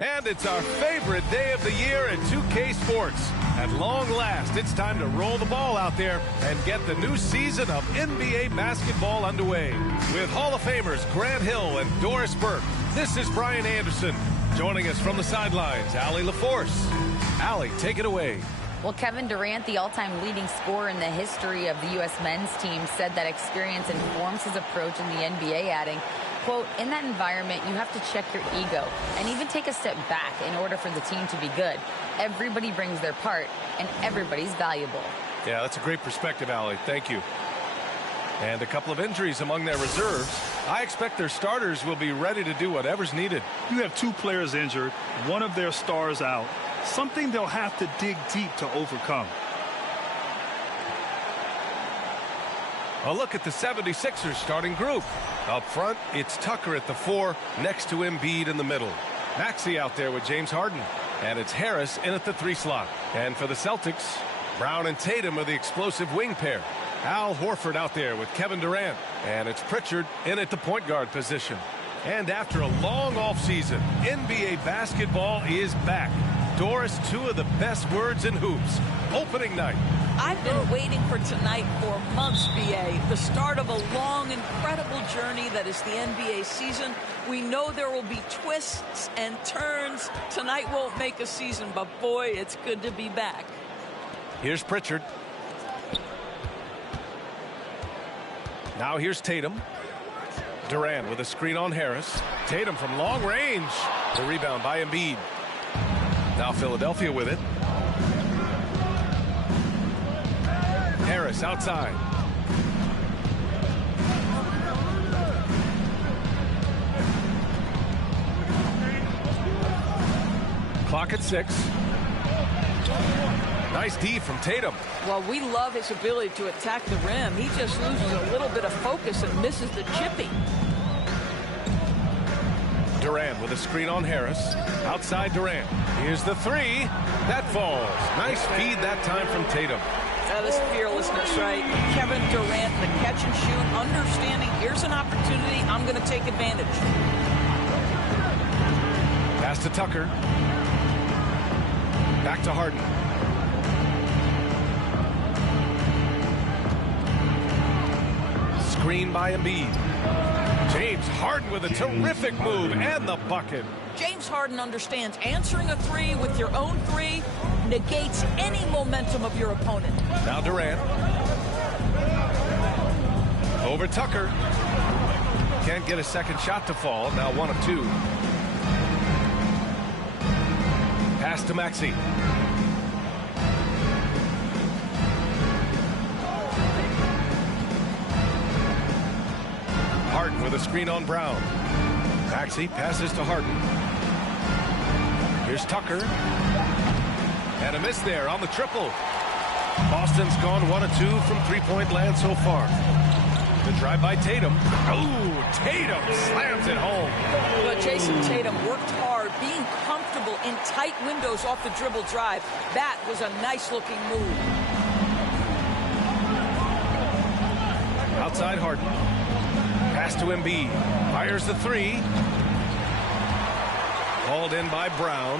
And it's our favorite day of the year in 2K Sports. At long last, it's time to roll the ball out there and get the new season of NBA basketball underway. With Hall of Famers Grant Hill and Doris Burke, this is Brian Anderson. Joining us from the sidelines, Allie LaForce. Allie, take it away. Well, Kevin Durant, the all-time leading scorer in the history of the U.S. men's team, said that experience informs his approach in the NBA, adding, quote, in that environment, you have to check your ego and even take a step back in order for the team to be good. Everybody brings their part, and everybody's valuable. Yeah, that's a great perspective, Allie. Thank you. And a couple of injuries among their reserves. I expect their starters will be ready to do whatever's needed. You have two players injured, one of their stars out. Something they'll have to dig deep to overcome. A look at the 76ers starting group. Up front, it's Tucker at the 4, next to Embiid in the middle. Maxey out there with James Harden. And it's Harris in at the 3 slot. And for the Celtics, Brown and Tatum are the explosive wing pair. Al Horford out there with Kevin Durant. And it's Pritchard in at the point guard position. And after a long offseason, NBA basketball is back. Doris, two of the best words in hoops. Opening night. I've been waiting for tonight for months, BA. The start of a long, incredible journey that is the NBA season. We know there will be twists and turns. Tonight won't make a season, but boy, it's good to be back. Here's Pritchard. Now here's Tatum. Durant with a screen on Harris. Tatum from long range. The rebound by Embiid. Now Philadelphia with it. Harris outside. Clock at 6. Nice D from Tatum. Well, we love his ability to attack the rim. He just loses a little bit of focus and misses the chipping. Durant with a screen on Harris. Outside Durant. Here's the 3. That falls. Nice feed that time from Tatum. That is fearlessness, right? Kevin Durant, the catch and shoot, understanding here's an opportunity, I'm going to take advantage. Pass to Tucker. Back to Harden. Screen by Embiid. James Harden with a terrific move and the bucket. James Harden understands answering a 3 with your own 3 negates any momentum of your opponent. Now Durant. Over Tucker. Can't get a second shot to fall. Now 1 of 2. Pass to Maxey. Harden with a screen on Brown. Maxey passes to Harden. Here's Tucker. And a miss there on the triple. Boston's gone 1 of 2 from three-point land so far. The drive by Tatum. Oh, Tatum slams it home. But Jason Tatum worked hard, being comfortable in tight windows off the dribble drive. That was a nice-looking move. Outside Harden. Pass to Embiid. Fires the three. Called in by Brown.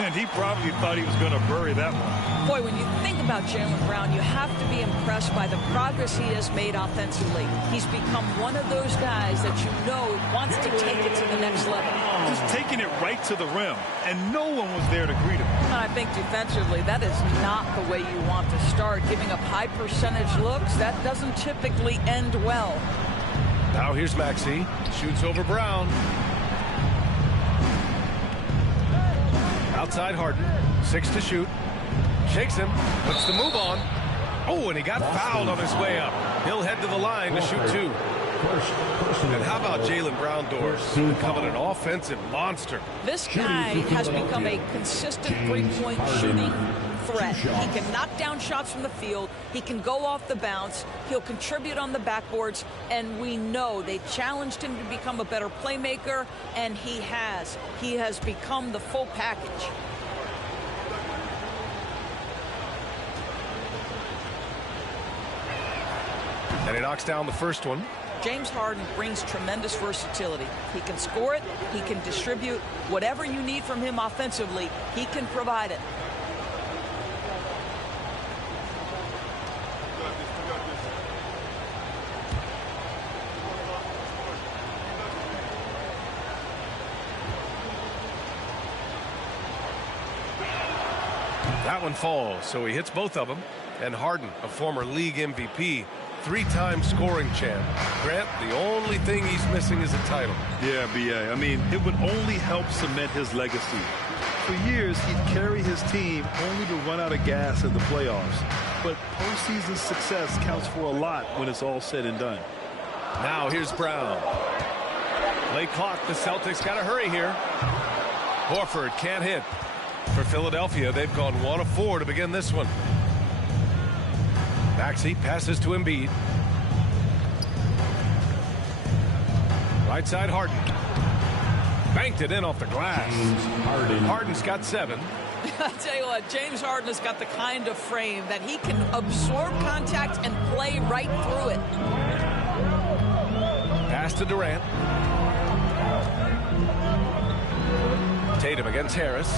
And he probably thought he was going to bury that one. Boy, when you think about Jaylen Brown, you have to be impressed by the progress he has made offensively. He's become one of those guys that you know wants to take it to the next level. He's taking it right to the rim, and no one was there to greet him. And I think defensively, that is not the way you want to start. Giving up high percentage looks, that doesn't typically end well. Now here's Maxey. Shoots over Brown. Outside Harden. 6 to shoot. Shakes him. Puts the move on. Oh, and he got fouled on his way up. He'll head to the line to shoot 2. And how about Jaylen Brown doors? Becoming an offensive monster. This guy has become a consistent three-point shooting threat. He can knock down shots from the field. He can go off the bounce. He'll contribute on the backboards. And we know they challenged him to become a better playmaker, and he has. He has become the full package. And he knocks down the first one. James Harden brings tremendous versatility. He can score it. He can distribute. Whatever you need from him offensively, he can provide it. That one falls, so he hits both of them. And Harden, a former league MVP, 3-time scoring champ. Grant, the only thing he's missing is a title. Yeah, B.A. I mean, it would only help cement his legacy. For years, he'd carry his team only to run out of gas in the playoffs. But postseason success counts for a lot when it's all said and done. Now here's Brown. Late clock. The Celtics got to hurry here. Horford can't hit. For Philadelphia, they've gone 1 of 4 to begin this one. Maxey passes to Embiid. Right side Harden. Banked it in off the glass. Harden's got 7. I'll tell you what, James Harden has got the kind of frame that he can absorb contact and play right through it. Pass to Durant. Tatum against Harris.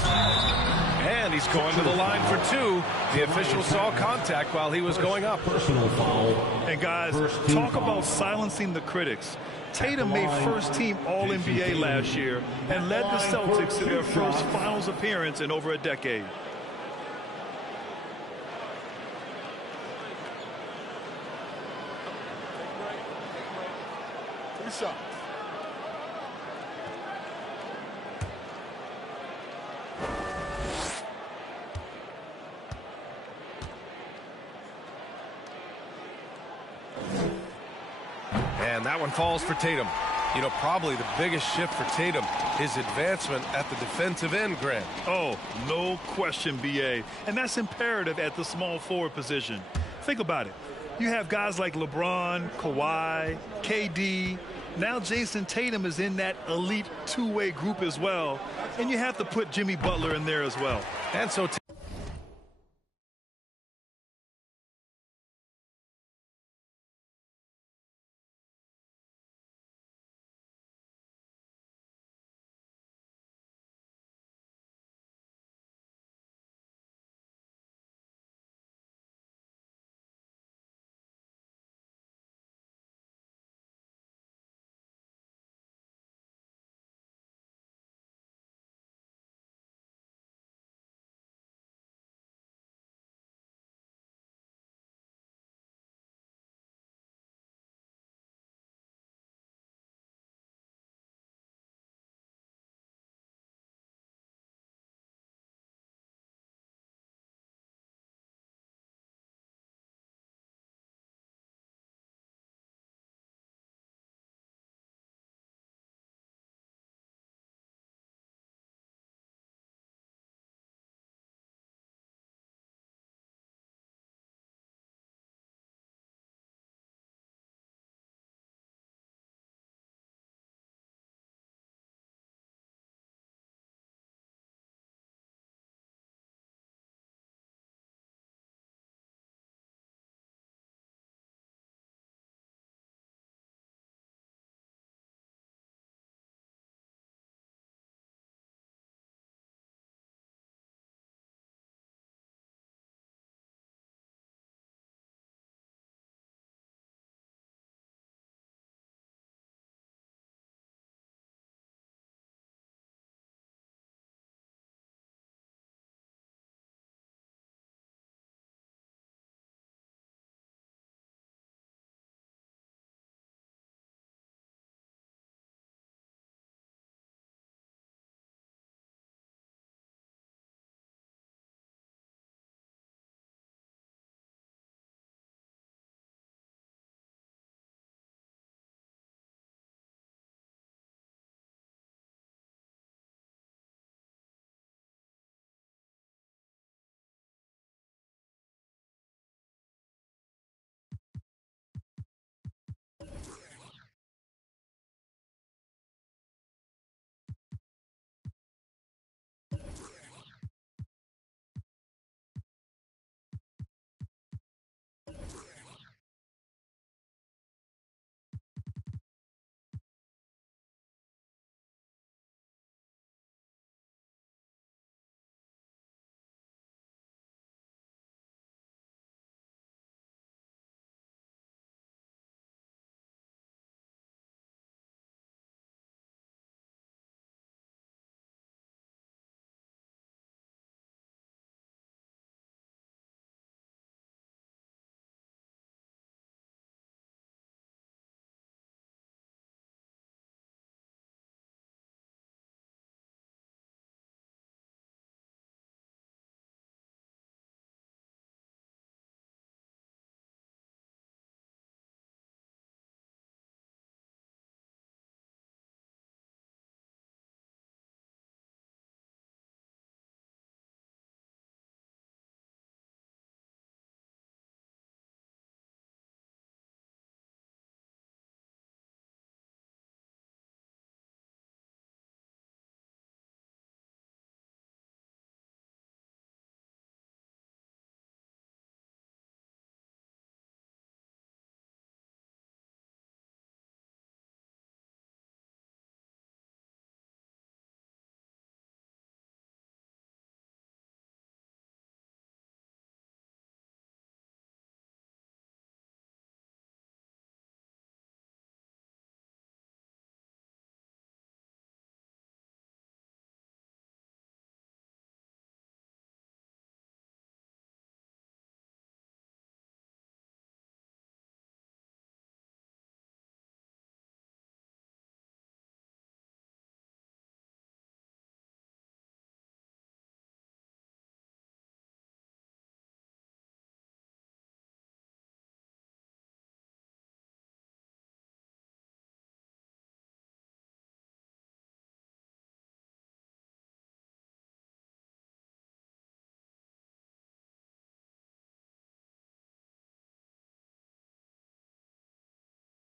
And he's going to the line for 2. The official saw contact while he was going up. Personal foul. And guys, talk about silencing the critics. Tatum made first-team All-NBA last year and led the Celtics to their first finals appearance in over a decade. And that one falls for Tatum. You know, probably the biggest shift for Tatum, his advancement at the defensive end, Grant. Oh, no question, B.A. And that's imperative at the small forward position. Think about it. You have guys like LeBron, Kawhi, KD. Now Jason Tatum is in that elite two-way group as well. And you have to put Jimmy Butler in there as well. And so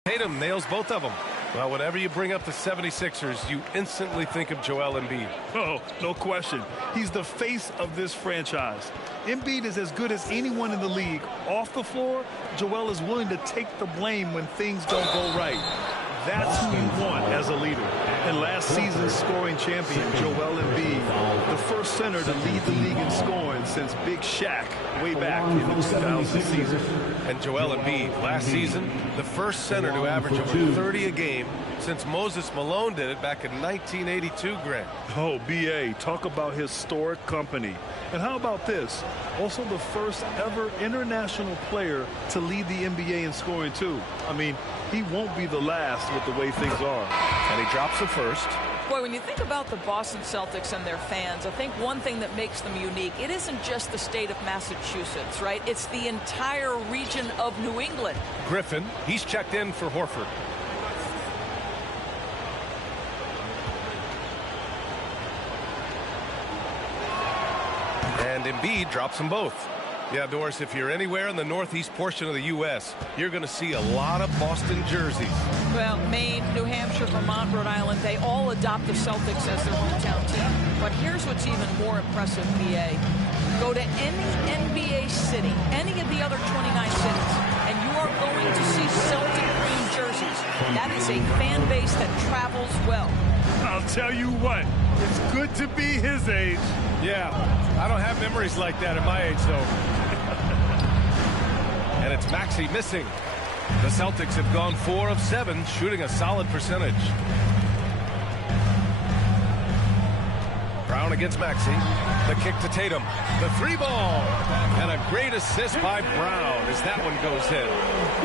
Tatum nails both of them. Well, whenever you bring up the 76ers, you instantly think of Joel Embiid. Oh, no question. He's the face of this franchise. Embiid is as good as anyone in the league. Off the floor, Joel is willing to take the blame when things don't go right. That's who you want as a leader. And last season's scoring champion, Joel Embiid, the first center to lead the league in scoring since Big Shaq way back in the 2000 season. And Joel Embiid, last season, the first center to average over 30 a game since Moses Malone did it back in 1982, Grant. Oh, B.A., talk about historic company. And how about this? Also the first ever international player to lead the NBA in scoring, too. I mean, he won't be the last with the way things are. And he drops the first. Boy, when you think about the Boston Celtics and their fans, I think one thing that makes them unique, it isn't just the state of Massachusetts, right? It's the entire region of New England. Griffin, he's checked in for Horford. And Embiid drops them both. Yeah, Doris, if you're anywhere in the northeast portion of the U.S., you're going to see a lot of Boston jerseys. Well, Maine, New Hampshire, Vermont, Rhode Island, they all adopt the Celtics as their hometown team. But here's what's even more impressive, BA. Go to any NBA city, any of the other 29 cities, and you are going to see Celtic green jerseys. That is a fan base that travels well. I'll tell you what, it's good to be his age. Yeah, I don't have memories like that at my age, though. And it's Maxey missing. The Celtics have gone 4 of 7, shooting a solid percentage. Brown against Maxey. The kick to Tatum. The 3-ball. And a great assist by Brown as that one goes in.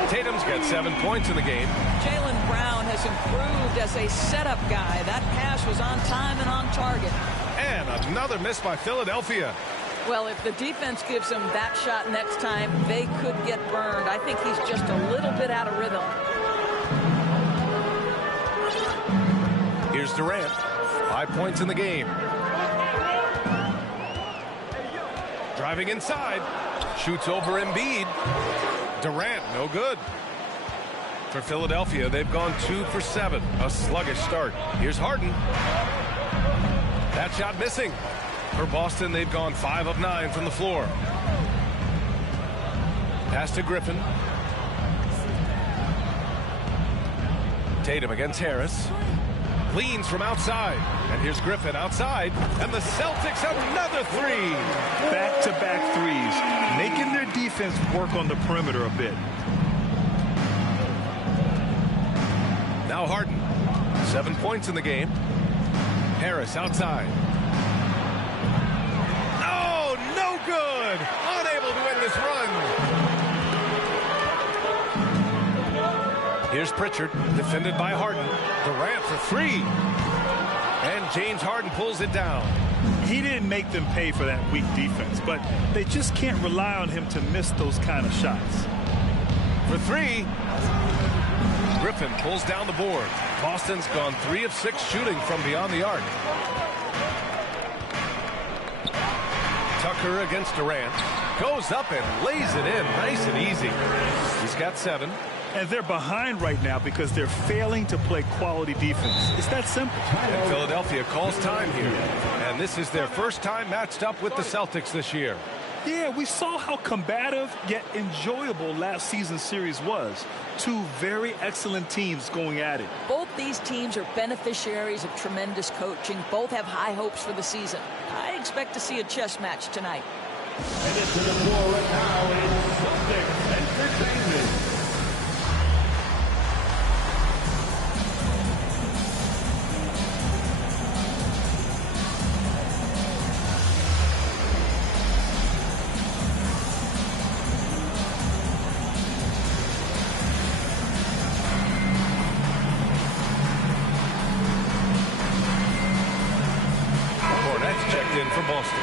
Tatum's got 7 points in the game. Jaylen Brown has improved as a setup guy. That pass was on time and on target. And another miss by Philadelphia. Well, if the defense gives him that shot next time, they could get burned. I think he's just a little bit out of rhythm. Here's Durant. 5 points in the game. Driving inside. Shoots over Embiid. Durant, no good. For Philadelphia, they've gone 2 for 7. A sluggish start. Here's Harden. That shot missing. For Boston, they've gone 5 of 9 from the floor. Pass to Griffin. Tatum against Harris. Leans from outside. And here's Griffin outside. And the Celtics have another 3. Back-to-back threes, making their defense work on the perimeter a bit. Now Harden. 7 points in the game. Harris outside. Oh, no good. Unable to win this run. Here's Pritchard, defended by Harden. Durant for 3. And James Harden pulls it down. He didn't make them pay for that weak defense, but they just can't rely on him to miss those kind of shots. For 3. Griffin pulls down the board. Boston's gone 3 of 6 shooting from beyond the arc. Tucker against Durant. Goes up and lays it in nice and easy. He's got 7. And they're behind right now because they're failing to play quality defense. It's that simple. And Philadelphia calls time here. And this is their first time matched up with the Celtics this year. Yeah, we saw how combative yet enjoyable last season's series was. 2 very excellent teams going at it. Both these teams are beneficiaries of tremendous coaching. Both have high hopes for the season. I expect to see a chess match tonight. And into the floor right now is Celtics Entertainment. Checked in for Boston.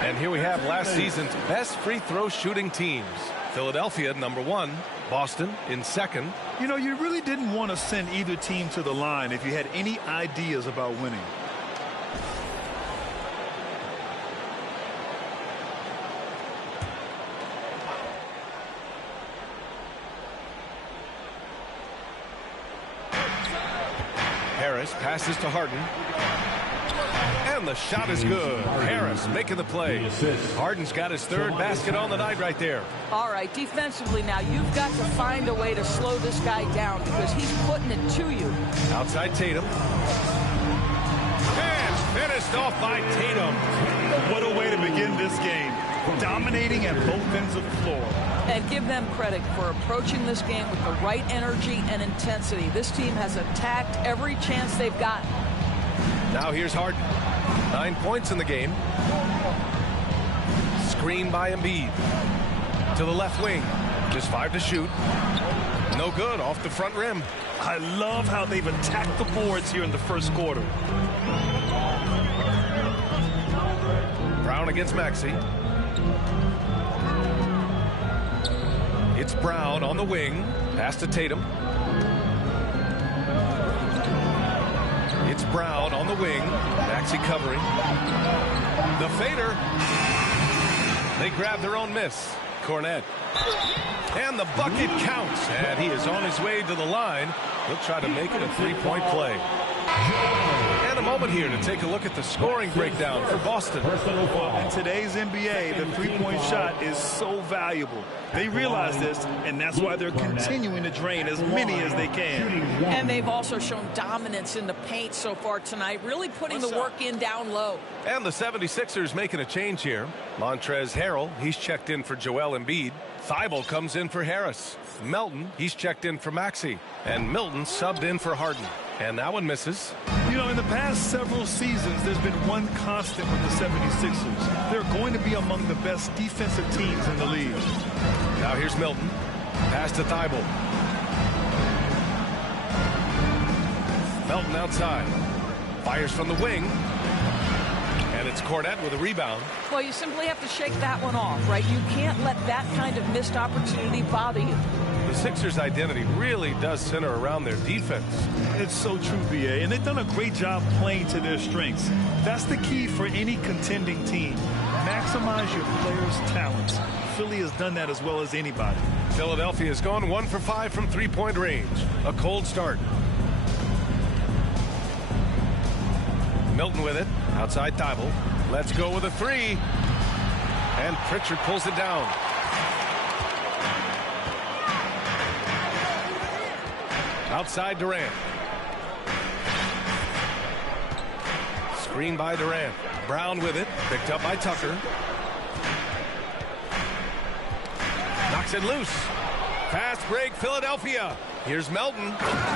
And here we have last season's best free throw shooting teams. Philadelphia, number 1. Boston in 2nd. You know, you really didn't want to send either team to the line if you had any ideas about winning. Harris passes to Harden. And the shot is good. Harris making the play. Harden's got his third basket on the night right there. All right, defensively now, you've got to find a way to slow this guy down because he's putting it to you. Outside Tatum. And finished off by Tatum. What a way to begin this game. Dominating at both ends of the floor. And give them credit for approaching this game with the right energy and intensity. This team has attacked every chance they've gotten. Now here's Harden. 9 points in the game. Screen by Embiid. To the left wing. Just 5 to shoot. No good off the front rim. I love how they've attacked the boards here in the first quarter. Brown against Maxey. It's Brown on the wing. Pass to Tatum. It's Brown on the wing. Maxey covering. The fader. They grab their own miss. Cornette. And the bucket counts. And he is on his way to the line. He'll try to make it a three-point play. And a moment here to take a look at the scoring breakdown for Boston. In today's NBA, the three-point shot is so valuable. They realize this, and that's why they're continuing to drain as many as they can. And they've also shown dominance in the paint so far tonight, really putting the work in down low. And the 76ers making a change here. Montrezl Harrell, he's checked in for Joel Embiid. Thibault comes in for Harris. Melton, he's checked in for Maxey. And Milton subbed in for Harden. And that one misses. You know, in the past several seasons, there's been one constant with the 76ers. They're going to be among the best defensive teams in the league. Now here's Milton. Pass to Thibault. Melton outside. Fires from the wing. And it's Cornette with a rebound. Well, you simply have to shake that one off, right? You can't let that kind of missed opportunity bother you. The Sixers' identity really does center around their defense. It's so true, BA, and they've done a great job playing to their strengths. That's the key for any contending team. Maximize your players' talents. Philly has done that as well as anybody. Philadelphia has gone 1 for 5 from three-point range. A cold start. Milton with it. Outside Thibault. Let's go with a three. And Pritchard pulls it down. Outside Durant. Screen by Durant. Brown with it. Picked up by Tucker. Knocks it loose. Fast break Philadelphia. Here's Melton.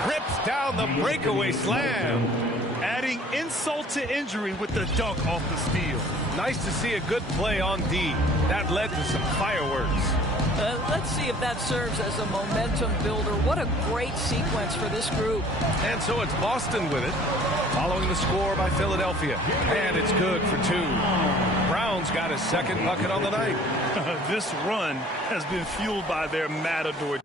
Rips down the breakaway slam. Adding insult to injury with the dunk off the steal. Nice to see a good play on D. That led to some fireworks. Let's see if that serves as a momentum builder. What a great sequence for this group. And so it's Boston with it, following the score by Philadelphia. And it's good for 2. Brown's got his second bucket on the night. This run has been fueled by their matador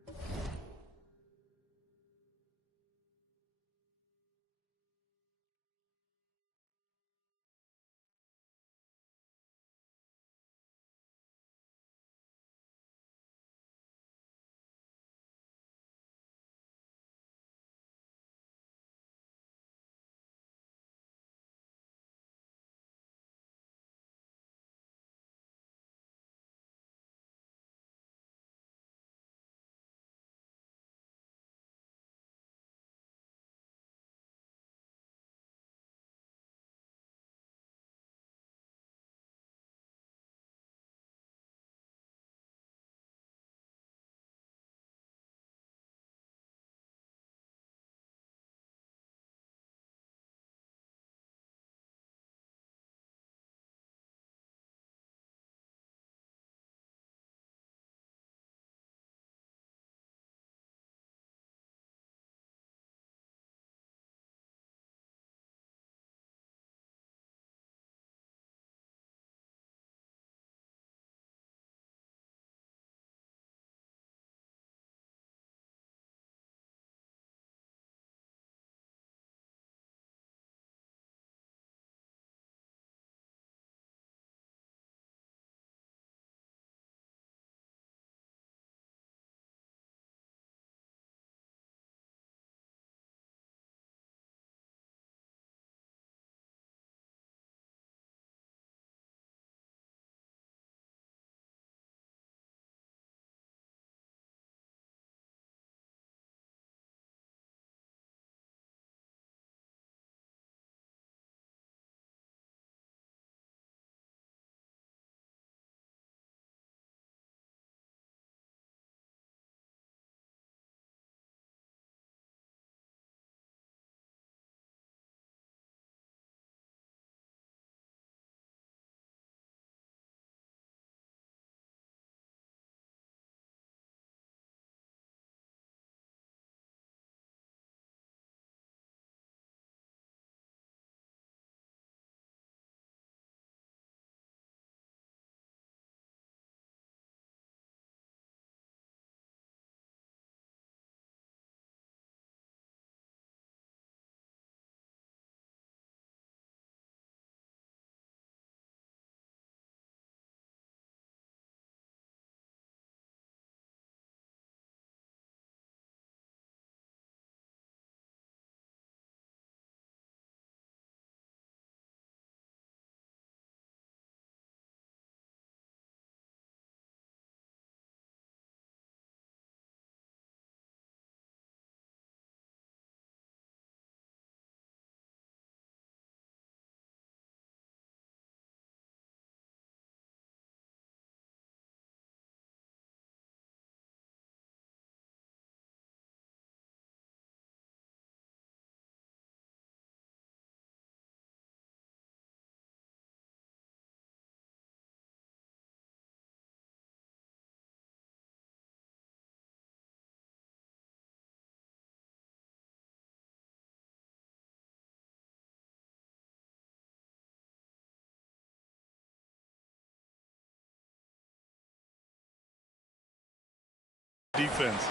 defense.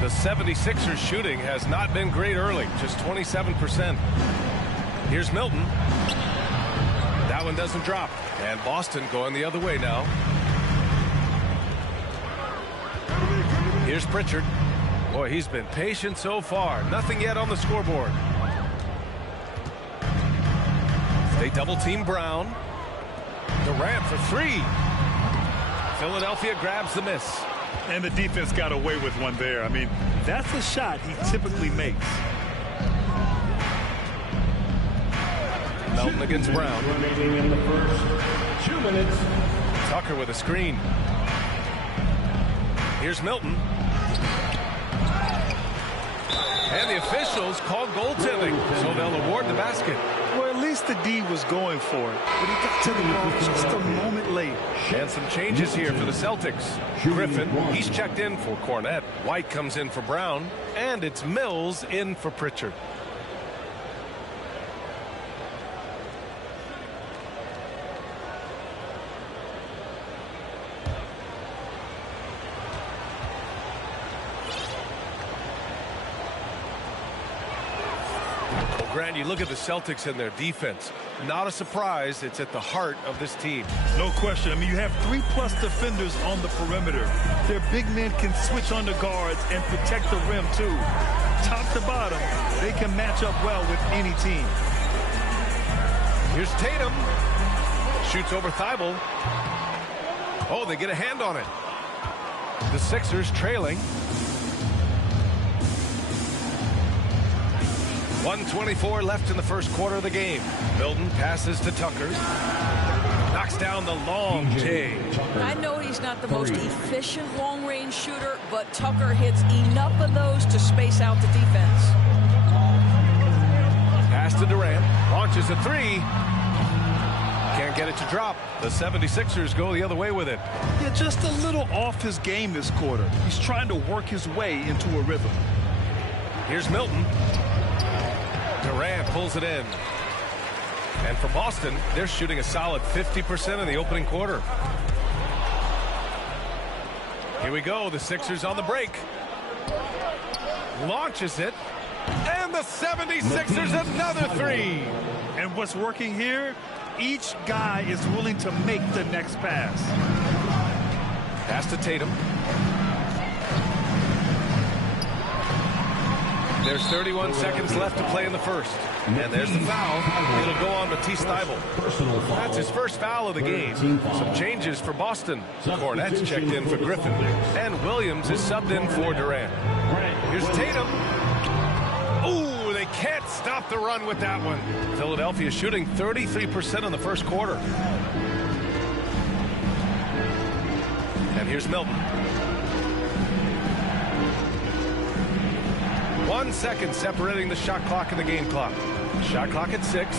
The 76ers shooting has not been great early, just 27%. Here's Milton. That one doesn't drop. And Boston going the other way now. Here's Pritchard. Boy, he's been patient so far. Nothing yet on the scoreboard. They double team Brown. Durant for three. Philadelphia grabs the miss. And the defense got away with one there. I mean, that's a shot he typically makes. Melton against Brown. Remaining in the first 2 minutes. Tucker with a screen. Here's Milton. And the officials called goaltending, so they'll award the basket. Well, at least the D was going for it, but he got to the ball just a moment late. And some changes here for the Celtics. Griffin, he's checked in for Cornette. White comes in for Brown. And it's Mills in for Pritchard. Grant, you look at the Celtics and their defense. Not a surprise, it's at the heart of this team. No question. I mean, you have 3+ defenders on the perimeter. Their big men can switch on the guards and protect the rim, too. Top to bottom, they can match up well with any team. Here's Tatum. Shoots over Thibault. Oh, they get a hand on it. The Sixers trailing. 1:24 left in the first quarter of the game. Milton passes to Tucker. Knocks down the long J. I know he's not the most efficient long-range shooter, but Tucker hits enough of those to space out the defense. Pass to Durant. Launches a three. Can't get it to drop. The 76ers go the other way with it. Yeah, just a little off his game this quarter. He's trying to work his way into a rhythm. Here's Milton. Durant pulls it in. And for Boston, they're shooting a solid 50% in the opening quarter. Here we go. The Sixers on the break. Launches it. And the 76ers another three. And what's working here? Each guy is willing to make the next pass. Pass to Tatum. There's 31 seconds left to play in the first. And there's the foul. It'll go on Matisse Thybulle. That's his first foul of the game. Some changes for Boston. Cornette's checked in for Griffin. And Williams is subbed in for Durant. Here's Tatum. Ooh, they can't stop the run with that one. Philadelphia shooting 33% in the first quarter. And here's Milton. 1 second separating the shot clock and the game clock. Shot clock at 6.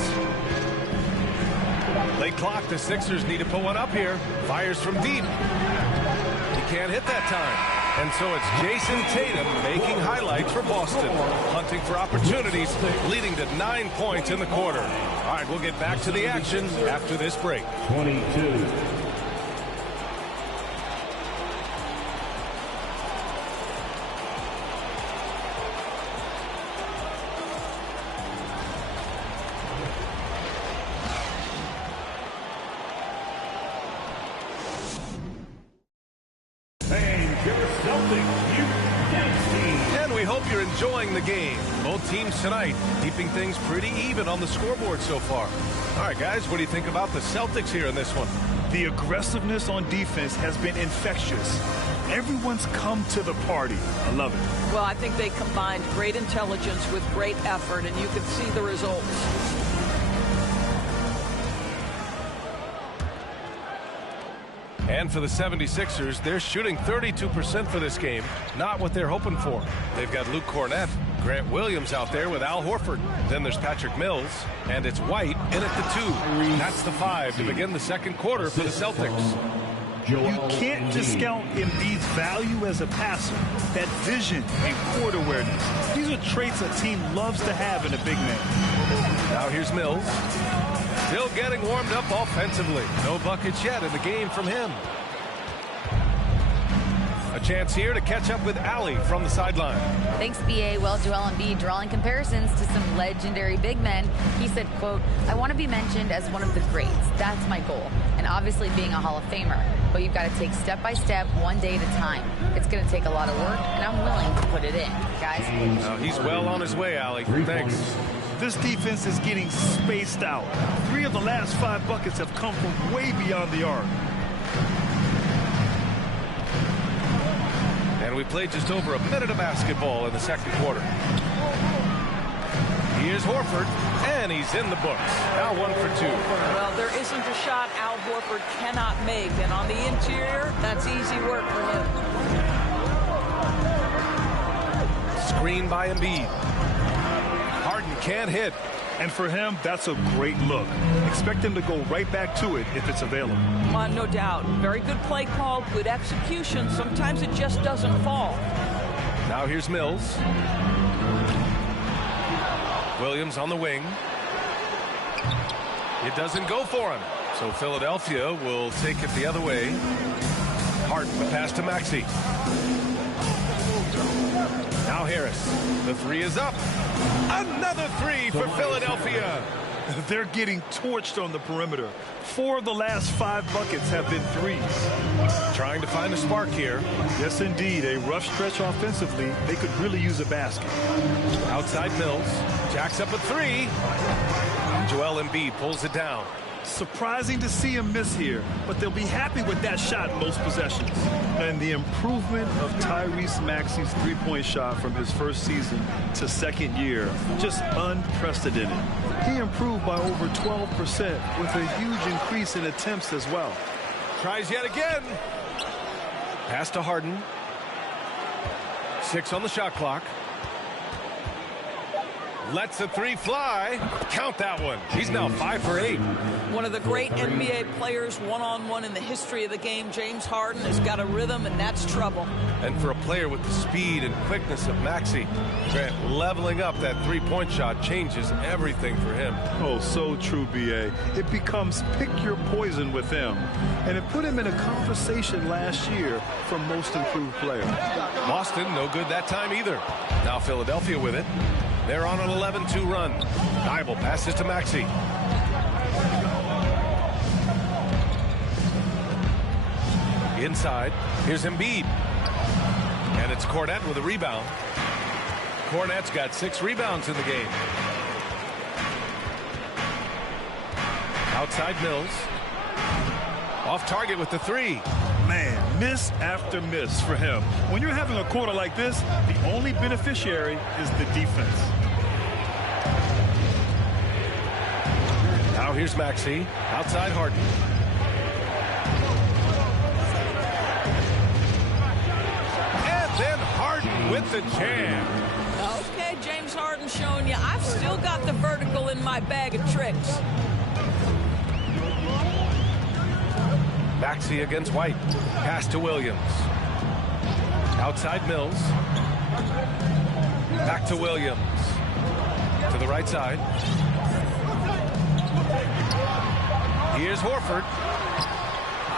Late clock, the Sixers need to put one up here. Fires from deep. He can't hit that time. And so it's Jason Tatum making highlights for Boston. Hunting for opportunities, leading to 9 points in the quarter. All right, we'll get back to the action after this break. 22. And we hope you're enjoying the game. Both teams tonight keeping things pretty even on the scoreboard so far. All right, guys, what do you think about the Celtics here in this one? The aggressiveness on defense has been infectious. Everyone's come to the party. I love it. Well, I think they combined great intelligence with great effort, and you can see the results. And for the 76ers, they're shooting 32% for this game. Not what they're hoping for. They've got Luke Cornette, Grant Williams out there with Al Horford. Then there's Patrick Mills, and it's White in at the 2. That's the 5 to begin the second quarter for the Celtics. You can't discount Embiid's value as a passer. That vision and court awareness. These are traits a team loves to have in a big man. Now here's Mills. Still getting warmed up offensively. No buckets yet in the game from him. A chance here to catch up with Allie from the sideline. Thanks, BA. Well, Joel Embiid drawing comparisons to some legendary big men. He said, quote, "I want to be mentioned as one of the greats. That's my goal. And obviously being a Hall of Famer. But you've got to take step by step, one day at a time. It's going to take a lot of work, and I'm willing to put it in, guys." He's well on his way, Allie. Thanks. This defense is getting spaced out. 3 of the last 5 buckets have come from way beyond the arc. And we played just over a minute of basketball in the second quarter. Here's Horford, and he's in the books. Now 1 for 2. Well, there isn't a shot Al Horford cannot make, and on the interior, that's easy work for him. Screen by Embiid. Harden can't hit. And for him, that's a great look. Expect him to go right back to it if it's available. No doubt. Very good play call, good execution. Sometimes it just doesn't fall. Now here's Mills. Williams on the wing. It doesn't go for him. So Philadelphia will take it the other way. Harden, the pass to Maxey. Now Harris. The 3 is up. Another 3 for Philadelphia. They're getting torched on the perimeter. 4 of the last 5 buckets have been threes. Trying to find a spark here. Yes, indeed. A rough stretch offensively. They could really use a basket. Outside Mills. Jacks up a 3. Joel Embiid pulls it down. Surprising to see him miss here, but they'll be happy with that shot most possessions. And the improvement of Tyrese Maxey's three-point shot from his first season to second year, just unprecedented. He improved by over 12% with a huge increase in attempts as well. Tries yet again. Pass to Harden. 6 on the shot clock. Lets a 3 fly. Count that one. He's now 5 for 8. One of the great NBA players one-on-one in the history of the game, James Harden, has got a rhythm, and that's trouble. And for a player with the speed and quickness of Maxey, Grant, leveling up that three-point shot changes everything for him. Oh, so true, B.A. It becomes pick your poison with him. And it put him in a conversation last year for most improved player. Boston, no good that time either. Now Philadelphia with it. They're on an 11-2 run. Thibault passes to Maxey. Inside, here's Embiid. And it's Cornette with a rebound. Cornette's got 6 rebounds in the game. Outside Mills. Off target with the 3. Man, miss after miss for him. When you're having a quarter like this, the only beneficiary is the defense. Now here's Maxey. Outside Harden. And then Harden with the jam. Okay, James Harden showing you I've still got the vertical in my bag of tricks. Maxey against White. Pass to Williams. Outside Mills. Back to Williams. To the right side. Here's Horford.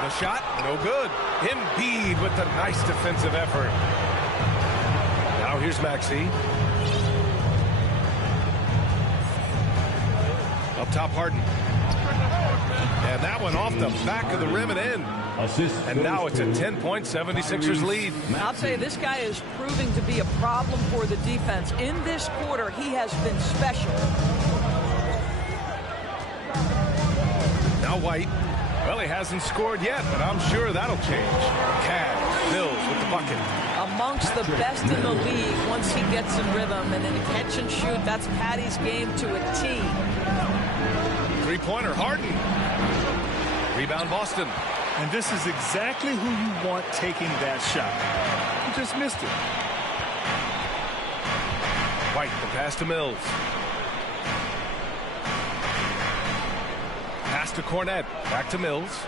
The shot, no good. Embiid with the nice defensive effort. Now here's Maxey. Up top, Harden. And that one off the back of the rim and in. And now it's a 10-point 76ers lead. I'll tell you, this guy is proving to be a problem for the defense. In this quarter, he has been special. Now White. Well, he hasn't scored yet, but I'm sure that'll change. Cavs, Mills with the bucket. Amongst the best in the league once he gets in rhythm. And in a catch and shoot, that's Patty's game to a T. Three-pointer, Harden. Rebound, Boston. And this is exactly who you want taking that shot. He just missed it. White, the pass to Mills. Pass to Cornette. Back to Mills.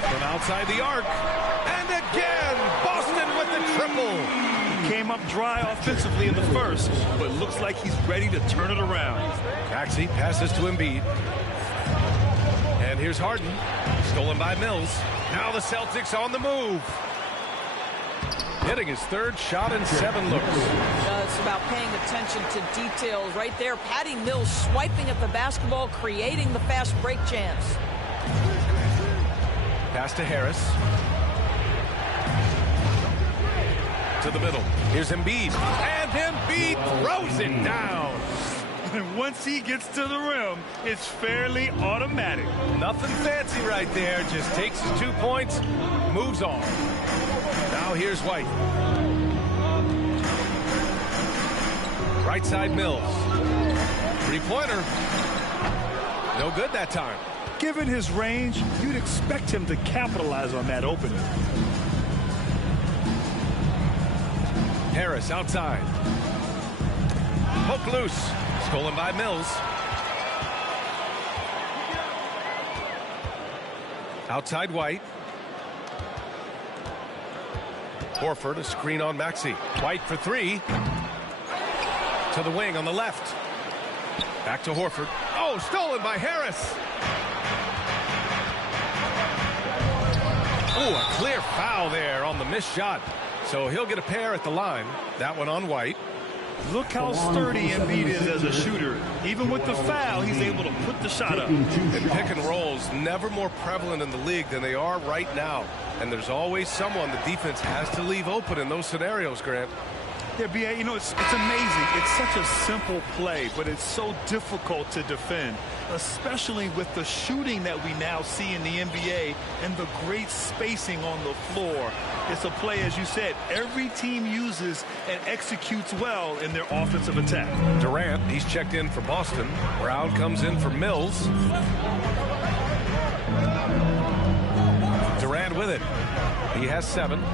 From outside the arc. And again, Boston with the triple. Came up dry offensively in the first, but looks like he's ready to turn it around. Maxey passes to Embiid. And here's Harden. Stolen by Mills. Now the Celtics on the move. Hitting his third shot in 7 looks. It's about paying attention to details right there. Patty Mills swiping at the basketball, creating the fast break chance. Pass to Harris. To the middle. Here's Embiid. And Embiid throws it down. And once he gets to the rim, it's fairly automatic. Nothing fancy right there. Just takes his 2 points, moves on. Now here's White. Right side Mills. Three-pointer. No good that time. Given his range, you'd expect him to capitalize on that opening. Harris outside. Poke loose. Stolen by Mills. Outside White. Horford, a screen on Maxey. White for 3. To the wing on the left. Back to Horford. Oh, stolen by Harris. Oh, a clear foul there on the missed shot. So he'll get a pair at the line. That one on White. Look how sturdy Embiid is as a shooter. Even with the foul, he's able to put the shot up. And pick and rolls never more prevalent in the league than they are right now. And there's always someone the defense has to leave open in those scenarios, Grant. Yeah, B.A., you know, it's amazing. It's such a simple play, but it's so difficult to defend, especially with the shooting that we now see in the NBA and the great spacing on the floor. It's a play, as you said, every team uses and executes well in their offensive attack. Durant, he's checked in for Boston. Brown comes in for Mills. Durant with it. He has 7.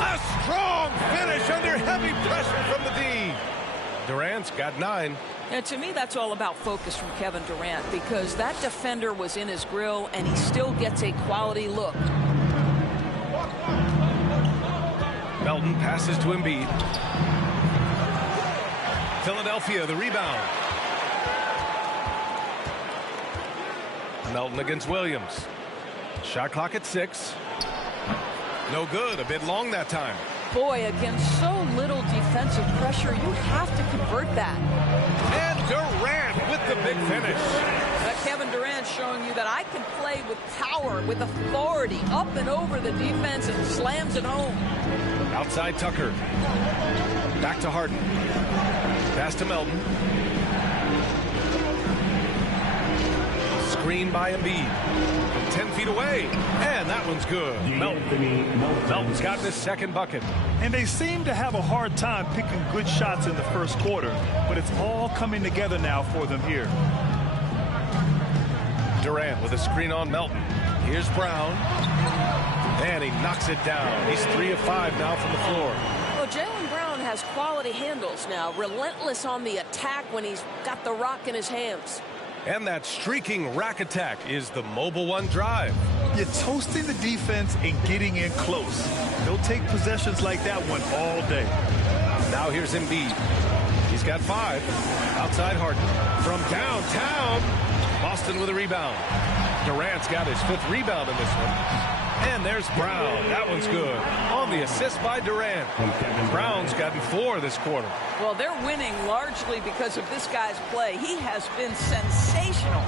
A strong finish under heavy pressure from the D. Durant's got 9. And to me, that's all about focus from Kevin Durant, because that defender was in his grill and he still gets a quality look. Melton passes to Embiid. Philadelphia, the rebound. Melton against Williams. Shot clock at 6. No good. A bit long that time. Boy, against so little defensive pressure, you have to convert that. And Durant with the big finish. Kevin Durant showing you that I can play with power, with authority, up and over the defense, and slams it home. Outside Tucker. Back to Harden. Pass to Melton. Screen by Embiid. From 10 feet away. And that one's good. Melton's got his second bucket. And they seem to have a hard time picking good shots in the first quarter, but it's all coming together now for them here. Durant with a screen on Melton. Here's Brown. And he knocks it down. He's 3 of 5 now from the floor. Well, Jaylen Brown has quality handles now. Relentless on the attack when he's got the rock in his hands. And that streaking rack attack is the Mobile One drive. You're toasting the defense and getting in close. They'll take possessions like that one all day. Now here's Embiid. He's got 5. Outside Harden. From downtown. Boston with a rebound. Durant's got his 5th rebound in this one. And there's Brown. That one's good. On the assist by Durant. Brown's gotten 4 this quarter. Well, they're winning largely because of this guy's play. He has been sensational.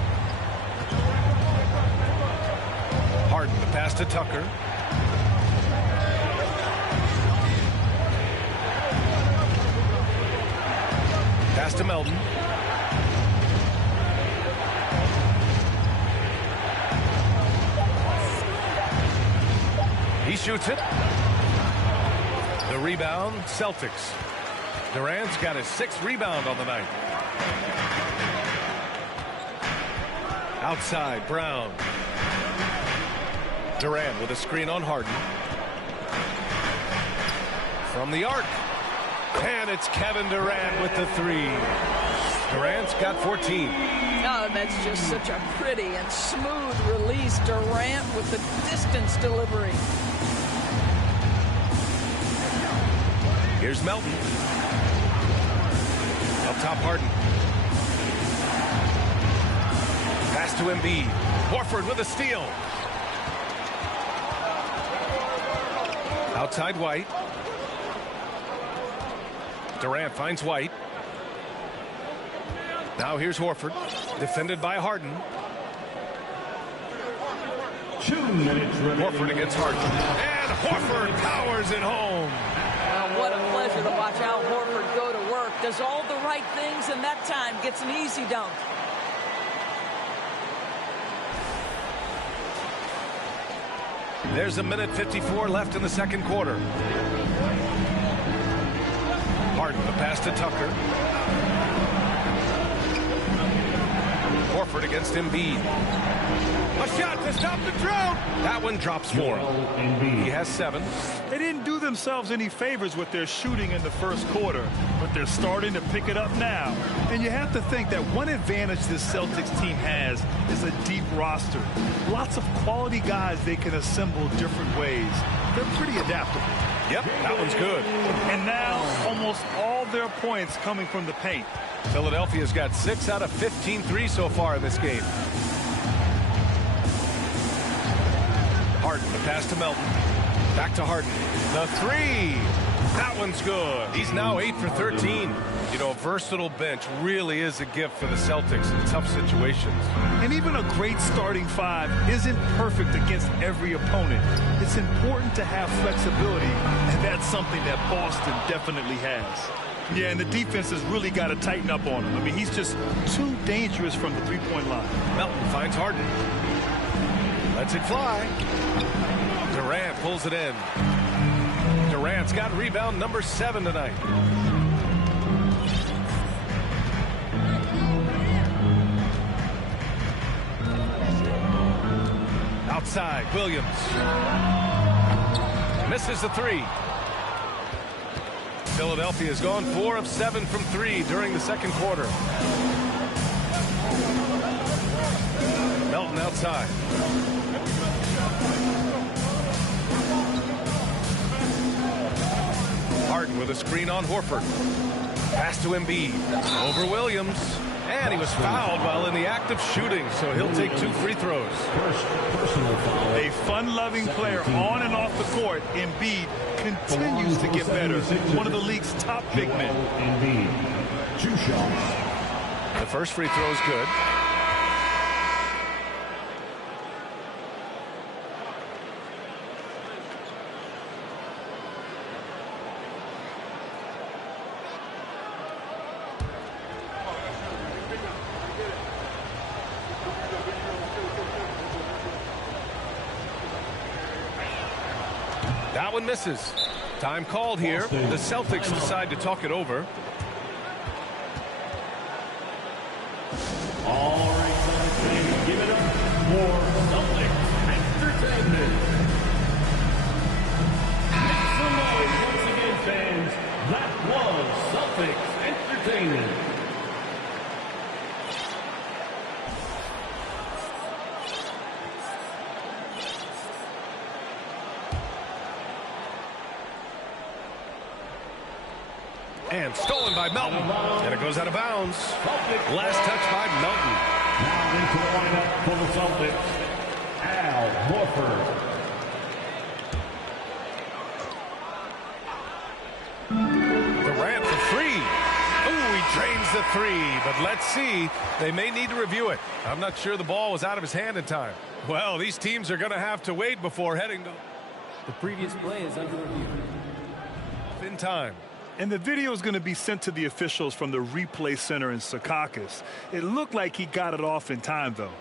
Harden, the pass to Tucker. Pass to Melton. He shoots it. The rebound, Celtics. Durant's got his 6th rebound on the night. Outside, Brown. Durant with a screen on Harden. From the arc. And it's Kevin Durant with the 3. Durant's got 14. Oh, that's just such a pretty and smooth release. Durant with the distance delivery. Here's Melton. Up top, Harden. Pass to Embiid. Horford with a steal. Outside White. Durant finds White. Now here's Horford, defended by Harden. 2 minutes remaining. Horford against Harden. And Horford powers it home. What a pleasure to watch Al Horford go to work. Does all the right things, and that time gets an easy dunk. There's a minute 54 left in the second quarter. Harden, the pass to Tucker. Horford against Embiid. A shot to stop the drought. That one drops for him. He has 7. They didn't do themselves any favors with their shooting in the first quarter, but they're starting to pick it up now. And you have to think that one advantage this Celtics team has is a deep roster. Lots of quality guys they can assemble different ways. They're pretty adaptable. Yep, that one's good. And now almost all their points coming from the paint. Philadelphia's got 6 out of 15 threes so far in this game. Harden, the pass to Melton. Back to Harden. The 3. That one's good. He's now 8 for 13. You know, a versatile bench really is a gift for the Celtics in tough situations. And even a great starting 5 isn't perfect against every opponent. It's important to have flexibility, and that's something that Boston definitely has. Yeah, and the defense has really got to tighten up on him. I mean, he's just too dangerous from the three-point line. Melton finds Harden. Lets it fly. Durant pulls it in. Durant's got rebound number 7 tonight. Outside, Williams. Misses the 3. Philadelphia's gone 4 of 7 from 3 during the second quarter. Melton outside. Harden with a screen on Horford. Pass to Embiid. Over Williams. And he was fouled while in the act of shooting, so he'll take 2 free throws. Personal foul. A fun-loving player on and off the court, Embiid continues to get better. One of the league's top big men. Embiid. 2 shots. The first free throw is good. That one misses. Time called here. The Celtics decide to talk it over. All right, give it up for Celtics Entertainment. Make some noise once again, fans. That was Celtics Entertainment. And stolen by Melton. And it goes out of bounds. Last touch by Melton. Now into the lineup for the Celtics, Al Horford. Durant for 3. Ooh, he drains the 3. But let's see. They may need to review it. I'm not sure the ball was out of his hand in time. Well, these teams are going to have to wait before heading to The previous play is under review. in time. And the video is going to be sent to the officials from the replay center in Secaucus. It looked like he got it off in time, though.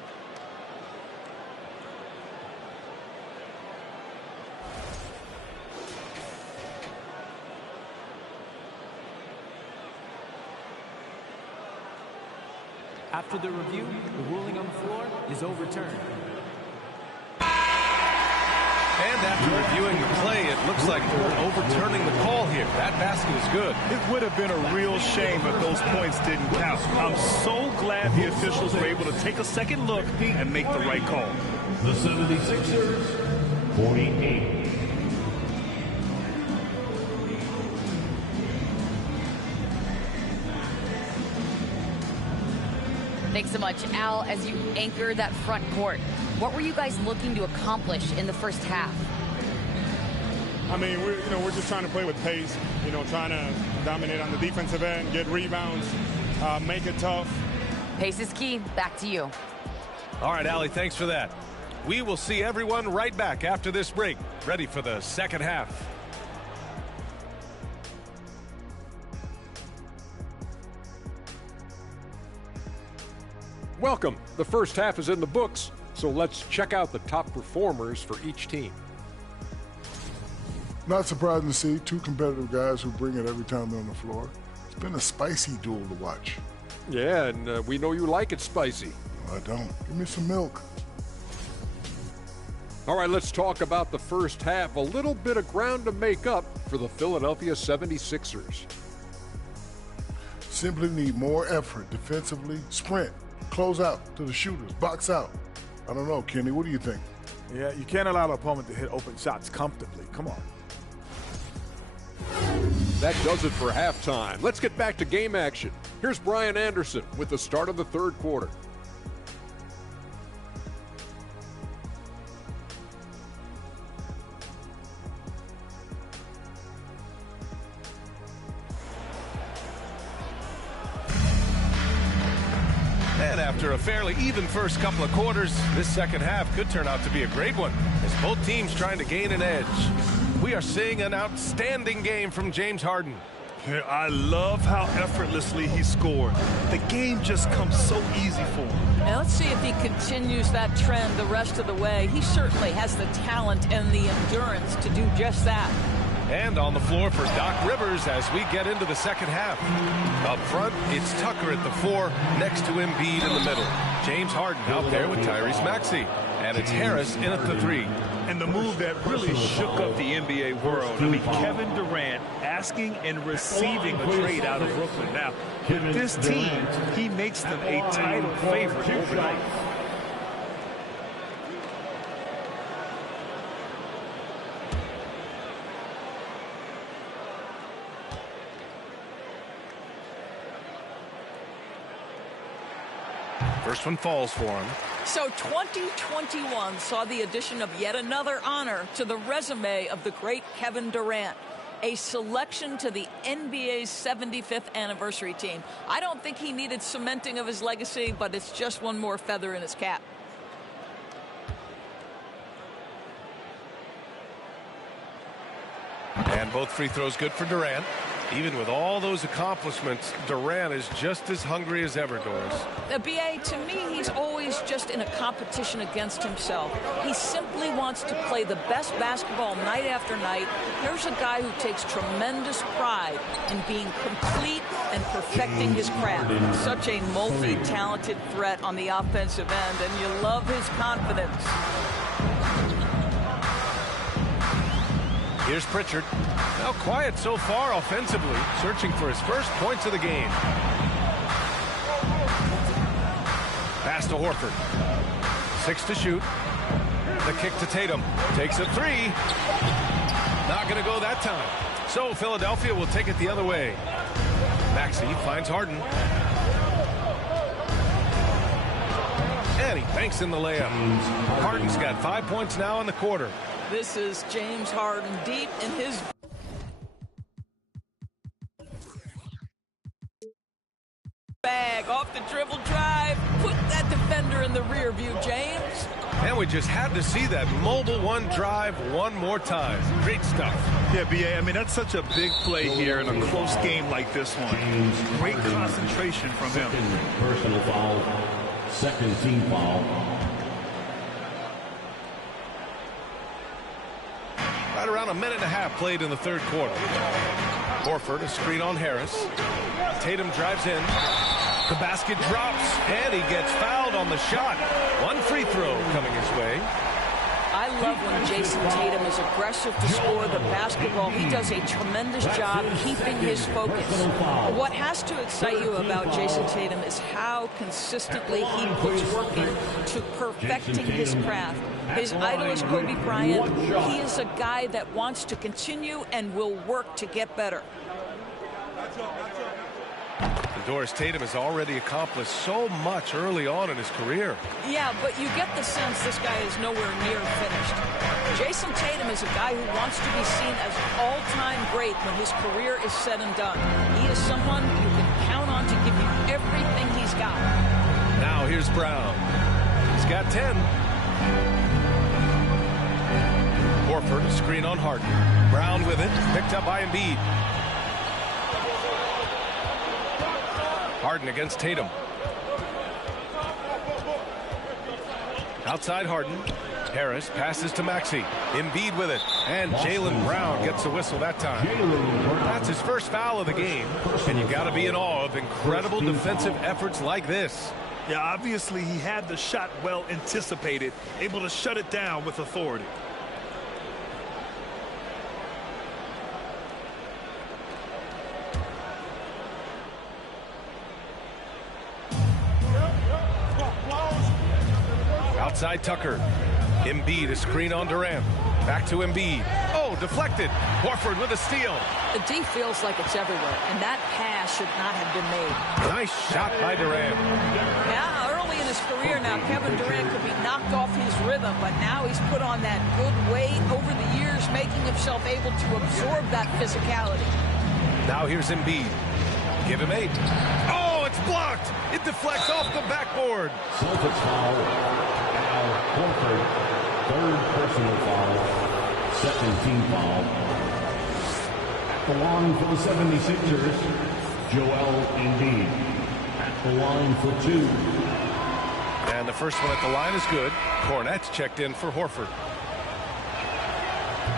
After the review, the ruling on the floor is overturned. And after reviewing the play, it looks like they're overturning the call here. That basket is good. It would have been a real shame if those points didn't count. I'm so glad the officials were able to take a second look and make the right call. The 76ers, 48. Thanks so much. Al, as you anchor that front court, what were you guys looking to accomplish in the first half? I mean, we're just trying to play with pace, trying to dominate on the defensive end, get rebounds, make it tough. Pace is key. Back to you. All right, Allie, thanks for that. We will see everyone right back after this break, ready for the second half. Welcome. The first half is in the books, so let's check out the top performers for each team. Not surprising to see two competitive guys who bring it every time they're on the floor. It's been a spicy duel to watch. Yeah, and we know you like it spicy. No, I don't. Give me some milk. All right, let's talk about the first half. A little bit of ground to make up for the Philadelphia 76ers. Simply need more effort defensively. Sprint, close out to the shooters, box out. I don't know, Kenny, what do you think? Yeah, you can't allow the opponent to hit open shots comfortably. Come on. That does it for halftime. Let's get back to game action. Here's Brian Anderson with the start of the third quarter. And after a fairly even first couple of quarters, this second half could turn out to be a great one, as both teams trying to gain an edge. We are seeing an outstanding game from James Harden. Yeah, I love how effortlessly he scored. The game just comes so easy for him. Now let's see if he continues that trend the rest of the way. He certainly has the talent and the endurance to do just that. And on the floor for Doc Rivers as we get into the second half. Up front, it's Tucker at the 4, next to Embiid in the middle. James Harden out there with Tyrese Maxey. And it's Harris in at the 3. And the move that really shook up the NBA world. I mean, Kevin Durant asking and receiving a trade out of Brooklyn. Now, with this team, he makes them a title favorite overnight. First one falls for him. So 2021 saw the addition of yet another honor to the resume of the great Kevin Durant. A selection to the NBA's 75th anniversary team. I don't think he needed cementing of his legacy, but it's just one more feather in his cap. And both free throws good for Durant. Even with all those accomplishments, Durant is just as hungry as ever, Doris. BA, to me, he's always just in a competition against himself. He simply wants to play the best basketball night after night. Here's a guy who takes tremendous pride in being complete and perfecting his craft. Such a multi-talented threat on the offensive end, and you love his confidence. Here's Pritchard. Now quiet so far offensively, searching for his first points of the game. Pass to Horford. 6 to shoot. The kick to Tatum. Takes a 3. Not going to go that time. So Philadelphia will take it the other way. Maxey finds Harden. And he banks in the layup. Harden's got 5 points now in the quarter. This is James Harden deep in his bag. Off the dribble drive. Put that defender in the rear view, James. And we just had to see that mobile one drive one more time. Great stuff. Yeah, BA, I mean, that's such a big play here in a close game like this one. Great concentration from him. Personal foul. Second team foul. Right around a minute and a half played in the third quarter. Horford, a screen on Harris. Tatum drives in. The basket drops, and he gets fouled on the shot. One free throw coming his way. I love when Jason Tatum is aggressive to score the basketball. He does a tremendous job keeping his focus. What has to excite you about Jason Tatum is how consistently he puts work into perfecting his craft. His idol is Kobe Bryant. He is a guy that wants to continue and will work to get better. And Doris, Tatum has already accomplished so much early on in his career. Yeah, but you get the sense this guy is nowhere near finished. Jason Tatum is a guy who wants to be seen as an all-time great when his career is said and done. He is someone you can count on to give you everything he's got. Now here's Brown. He's got 10. Horford, a screen on Harden. Brown with it, picked up by Embiid. Harden against Tatum. Outside Harden. Harris passes to Maxey. Embiid with it. And Jaylen Brown gets a whistle that time. That's his first foul of the game. And you got to be in awe of incredible defensive efforts like this. Yeah, obviously he had the shot well anticipated, able to shut it down with authority. Outside Tucker. Embiid, a screen on Durant. Back to Embiid. Oh, deflected. Horford with a steal. The D feels like it's everywhere, and that pass should not have been made. Nice shot by Durant. Yeah, early in his career now, Kevin Durant could be knocked off his rhythm, but now he's put on that good weight over the years, making himself able to absorb that physicality. Now here's Embiid. Give him 8. Oh, it's blocked. It deflects off the backboard. Celtics foul. Al Horford, third personal foul, second team foul. At the line for the 76ers, Joel Embiid. At the line for 2. And the first one at the line is good. Cornette's checked in for Horford.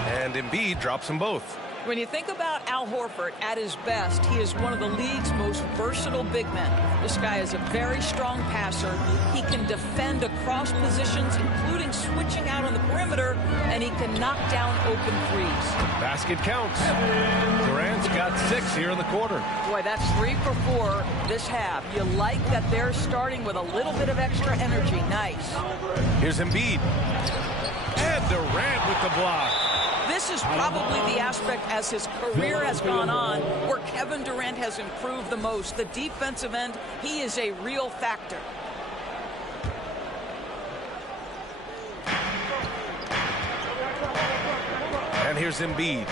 And Embiid drops them both. When you think about Al Horford at his best, he is one of the league's most versatile big men. This guy is a very strong passer. He can defend across positions, including switching out on the perimeter, and he can knock down open threes. Basket counts. Durant's got 6 here in the quarter. Boy, that's 3 for 4 this half. You like that they're starting with a little bit of extra energy. Nice. Here's Embiid. And Durant with the block. This is probably the aspect as his career has gone on where Kevin Durant has improved the most. The defensive end, he is a real factor. And here's Embiid.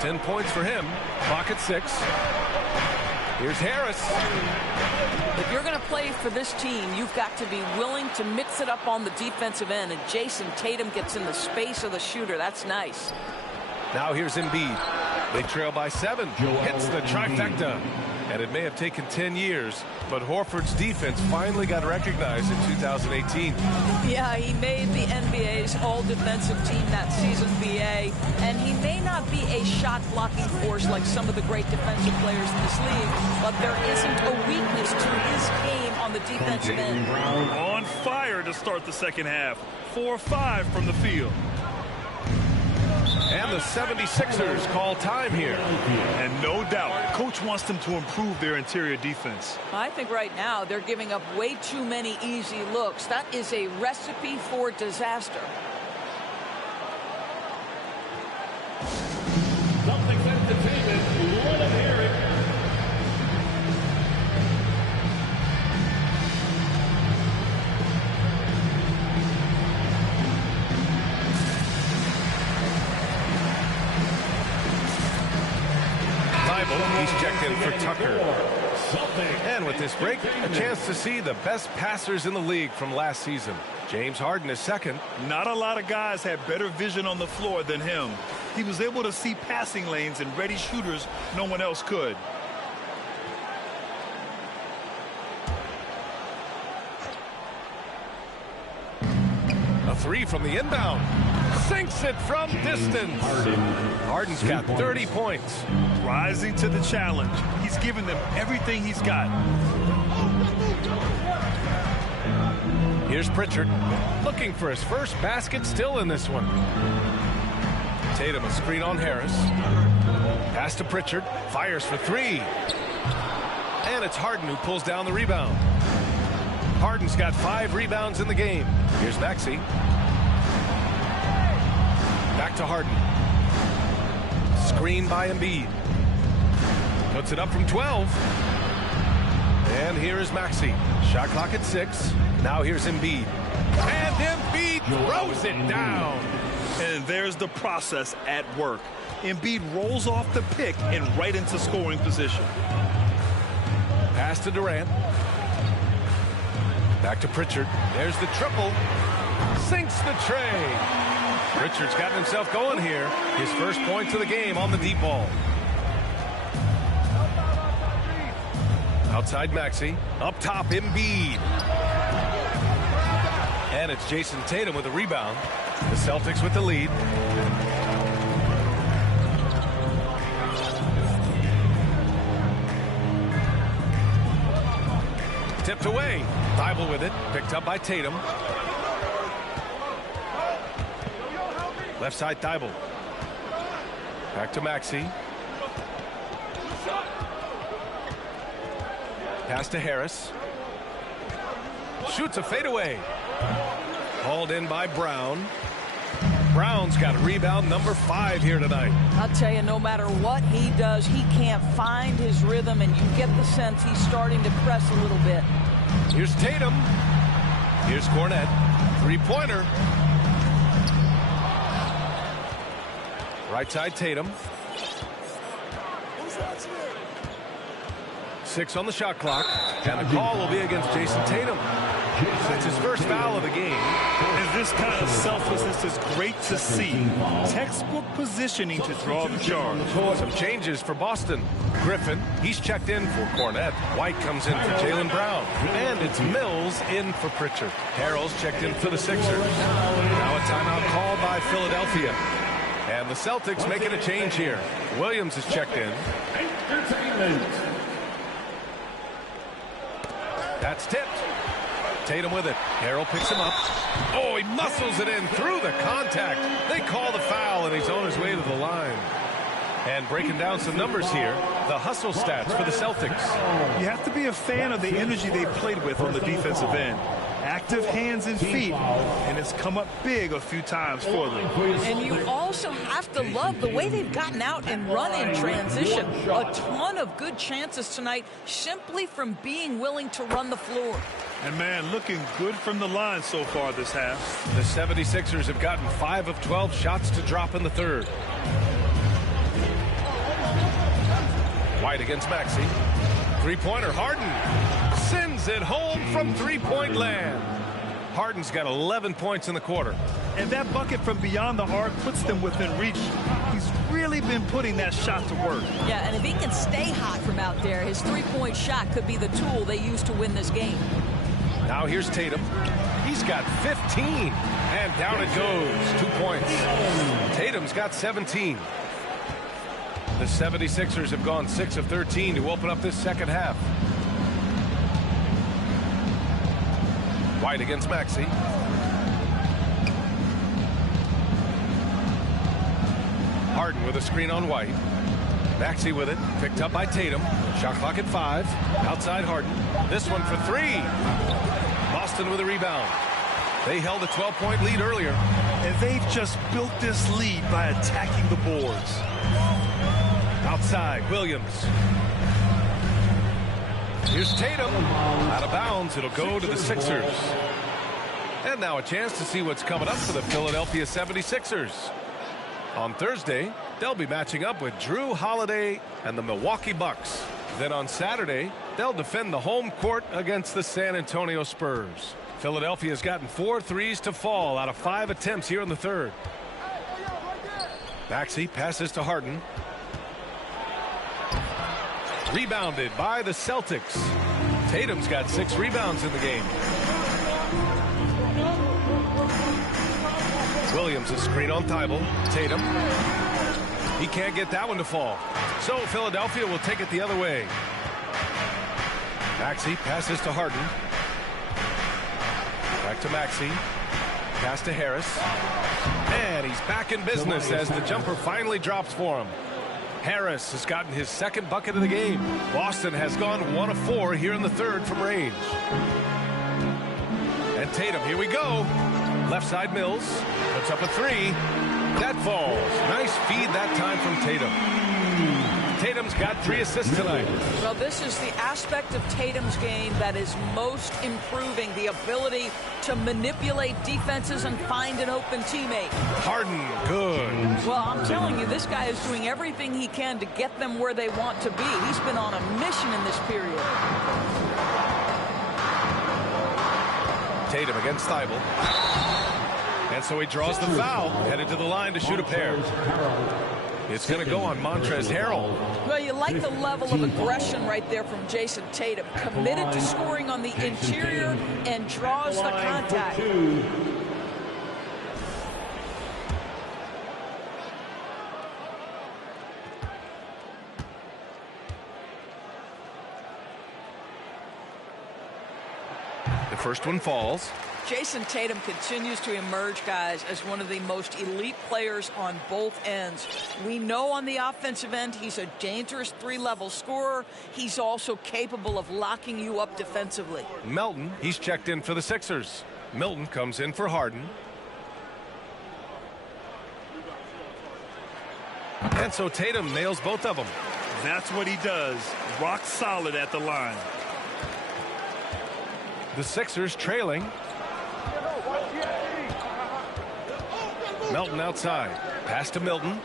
10 points for him. Clock at 6. Here's Harris. If you're going to play for this team, you've got to be willing to mix it up on the defensive end. And Jason Tatum gets in the space of the shooter. That's nice. Now here's Embiid. They trail by 7. Hits the trifecta. And it may have taken 10 years, but Horford's defense finally got recognized in 2018. Yeah, he made the NBA's all-defensive team that season, BA. And he may not be a shot-blocking force like some of the great defensive players in this league, but there isn't a weakness to his game on the defensive end. On fire to start the second half. 4-5 from the field. And the 76ers call time here. And no doubt, coach wants them to improve their interior defense. I think right now they're giving up way too many easy looks. That is a recipe for disaster. Celtics Entertainment, let them hear it. He's checked in for Tucker. And with this break, a chance to see the best passers in the league from last season. James Harden is second. Not a lot of guys had better vision on the floor than him. He was able to see passing lanes and ready shooters no one else could. A 3 from the inbound. Sinks it from distance. Harden's got 30 points. Rising to the challenge. He's given them everything he's got. Here's Pritchard. Looking for his first basket, still in this one. Tatum, a screen on Harris. Pass to Pritchard. Fires for 3. And it's Harden who pulls down the rebound. Harden's got 5 rebounds in the game. Here's Maxey. Back to Harden. Screen by Embiid. Puts it up from 12. And here is Maxey. Shot clock at 6. Now here's Embiid. And Embiid throws it down. And there's the process at work. Embiid rolls off the pick and right into scoring position. Pass to Durant. Back to Pritchard. There's the triple. Sinks the tray. Pritchard's gotten himself going here. His first points of the game on the deep ball. Outside Maxey. Up top, Embiid. And it's Jason Tatum with a rebound. The Celtics with the lead. Tipped away. Thibault with it. Picked up by Tatum. Left side Thibault. Back to Maxey. Pass to Harris. Shoots a fadeaway. Hauled in by Brown. Brown's got a rebound number 5 here tonight. I'll tell you, no matter what he does, he can't find his rhythm, and you get the sense he's starting to press a little bit. Here's Tatum. Here's Cornette. Three-pointer. Right side Tatum. 6 on the shot clock. And the call will be against Jason Tatum. That's his first foul of the game. And this kind of selflessness is great to see. Textbook positioning to draw the charge. Some changes for Boston. Griffin, he's checked in for Cornette. White comes in for Jaylen Brown. And it's Mills in for Pritchard. Harrell's checked in for the Sixers. Now a timeout call by Philadelphia. And the Celtics making a change here. Williams is checked in. That's tipped. Tatum with it. Harrell picks him up. Oh, he muscles it in through the contact. They call the foul, and he's on his way to the line. And breaking down some numbers here, the hustle stats for the Celtics. You have to be a fan of the energy they played with on the defensive end. Active hands and feet, and it's come up big a few times for them. And you also have to love the way they've gotten out and run in transition. A ton of good chances tonight simply from being willing to run the floor. And, man, looking good from the line so far this half. The 76ers have gotten 5 of 12 shots to drop in the third. White against Maxey. Three-pointer, Harden sends it home from three-point land. Harden's got 11 points in the quarter. And that bucket from beyond the arc puts them within reach. He's really been putting that shot to work. Yeah, and if he can stay hot from out there, his three-point shot could be the tool they use to win this game. Now here's Tatum. He's got 15. And down it goes. 2 points. Tatum's got 17. The 76ers have gone 6 of 13 to open up this second half. White against Maxey. Harden with a screen on White. Maxey with it. Picked up by Tatum. Shot clock at 5. Outside Harden. This one for 3. Boston with a rebound. They held a 12-point lead earlier. And they've just built this lead by attacking the boards. Outside, Williams. Here's Tatum. Out of bounds, it'll go to the Sixers. And now a chance to see what's coming up for the Philadelphia 76ers. On Thursday, they'll be matching up with Drew Holiday and the Milwaukee Bucks. Then on Saturday, they'll defend the home court against the San Antonio Spurs. Philadelphia's gotten 4 threes to fall out of 5 attempts here in the third. Maxey passes to Harden. Rebounded by the Celtics. Tatum's got 6 rebounds in the game. Williams a screen on Thibault. Tatum. He can't get that one to fall. So Philadelphia will take it the other way. Maxey passes to Harden. Back to Maxey. Pass to Harris. And he's back in business as the jumper finally drops for him. Harris has gotten his second bucket of the game. Boston has gone 1 of 4 here in the third from range. And Tatum, here we go. Left side Mills. Puts up a 3. That falls. Nice feed that time from Tatum. Tatum Tatum's got 3 assists tonight. Well, this is the aspect of Tatum's game that is most improving, the ability to manipulate defenses and find an open teammate. Harden, good. Well, I'm telling you, this guy is doing everything he can to get them where they want to be. He's been on a mission in this period. Tatum against Thibault. And so he draws the foul, headed to the line to shoot a pair. It's going to go on Montrezl Harrell. Well, you like the level of aggression right there from Jason Tatum. Committed to scoring on the interior and draws the contact. The first one falls. Jason Tatum continues to emerge, guys, as one of the most elite players on both ends. We know on the offensive end he's a dangerous 3-level scorer. He's also capable of locking you up defensively. Melton, he's checked in for the Sixers. Milton comes in for Harden. And so Tatum nails both of them. That's what he does. Rock solid at the line. The Sixers trailing. Melton outside. Pass to Milton.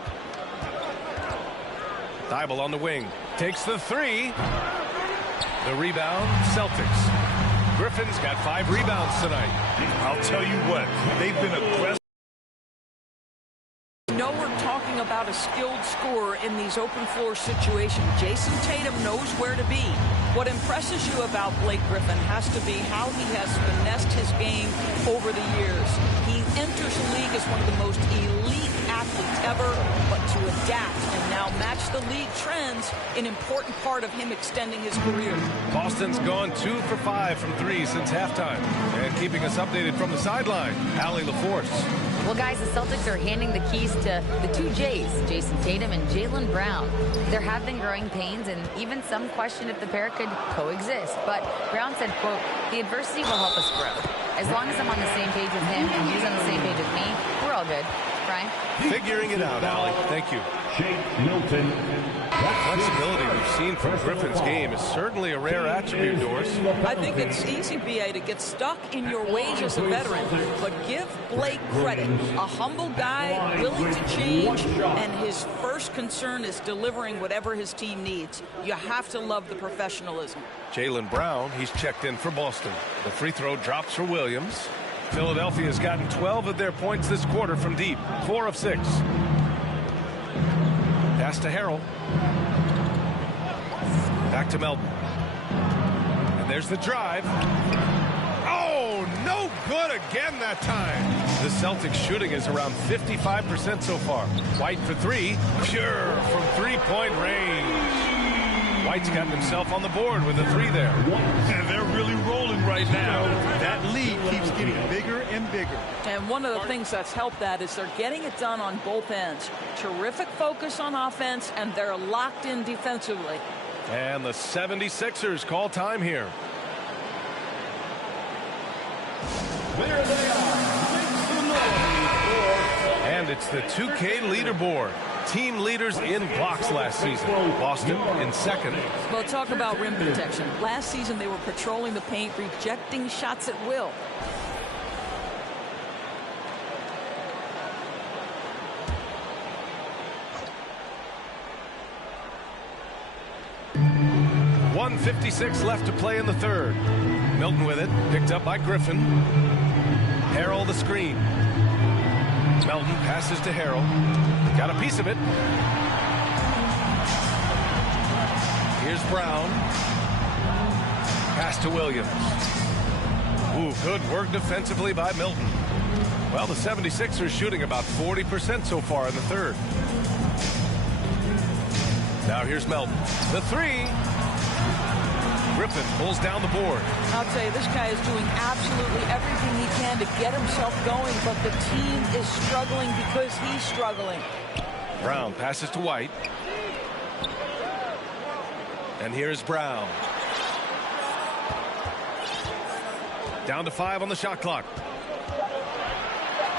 Thibault on the wing. Takes the 3. The rebound, Celtics. Griffin's got 5 rebounds tonight. I'll tell you what, they've been aggressive. No, we're talking about a skilled scorer in these open floor situations. Jason Tatum knows where to be. What impresses you about Blake Griffin has to be how he has finessed his game over the years. He enters the league as one of the most elite athletes ever, but to adapt and now match the league trends, an important part of him extending his career. Boston's gone 2 for 5 from 3 since halftime. And keeping us updated from the sideline, Allie LaForce. Well, guys, the Celtics are handing the keys to the 2 J's, Jason Tatum and Jaylen Brown. There have been growing pains, and even some question if the pair could coexist. But Brown said, quote, "The adversity will help us grow. As long as I'm on the same page with him and he's on the same page with me, we're all good." Brian? Figuring it out, Allie. Thank you. Milton. The flexibility we've seen from Griffin's game is certainly a rare attribute, Doris. I think it's easy, B.A., to get stuck in your ways as a veteran, but give Blake credit. A humble guy, willing to change, and his first concern is delivering whatever his team needs. You have to love the professionalism. Jaylen Brown, he's checked in for Boston. The free throw drops for Williams. Philadelphia has gotten 12 of their points this quarter from deep, 4 of 6. Pass to Harrell. Back to Melton. And there's the drive. Oh, no good again that time. The Celtics shooting is around 55% so far. White for 3. Pure from 3-point range. White's gotten himself on the board with a 3 there. And they're really rolling right now. That lead keeps getting bigger and bigger. And one of the things that's helped that is they're getting it done on both ends. Terrific focus on offense, and they're locked in defensively. And the 76ers call time here. There they are. And it's the 2K leaderboard. Team leaders in blocks last season. Boston in second. Well, talk about rim protection. Last season, they were patrolling the paint, rejecting shots at will. .156 left to play in the third. Milton with it, picked up by Griffin. Harrell the screen. Melton passes to Harrell. Got a piece of it. Here's Brown. Pass to Williams. Ooh, good work defensively by Milton. Well, the 76ers shooting about 40% so far in the third. Now here's Melton. The 3. Griffin pulls down the board. I'll tell you, this guy is doing absolutely everything he can to get himself going, but the team is struggling because he's struggling. Brown passes to White. And here's Brown. Down to 5 on the shot clock.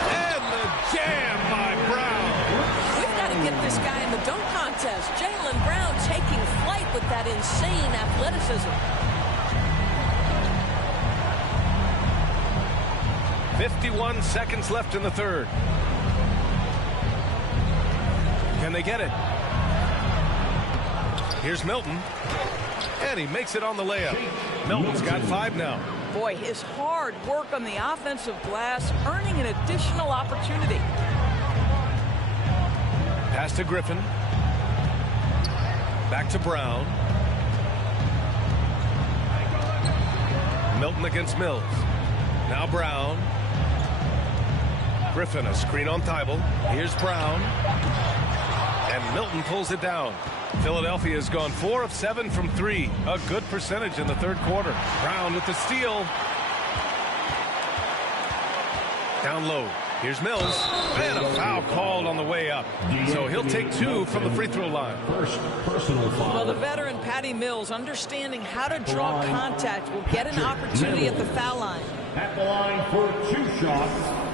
And the jam by Brown. We've got to get this guy in the dunk contest. Jaylen Brown taking flight with that insane athleticism. 51 seconds left in the third. Can they get it? Here's Milton. And he makes it on the layup. Milton's got 5 now. Boy, his hard work on the offensive glass earning an additional opportunity. Pass to Griffin. Back to Brown. Milton against Mills. Now Brown. Griffin, a screen on Thibault. Here's Brown. And Milton pulls it down. Philadelphia has gone 4 of 7 from 3. A good percentage in the third quarter. Brown with the steal. Down low. Here's Mills. And a foul called on the way up. So he'll take 2 from the free throw line. First personal foul. Well, the veteran Patty Mills, understanding how to draw contact, will get an opportunity at the foul line. At the line for 2 shots.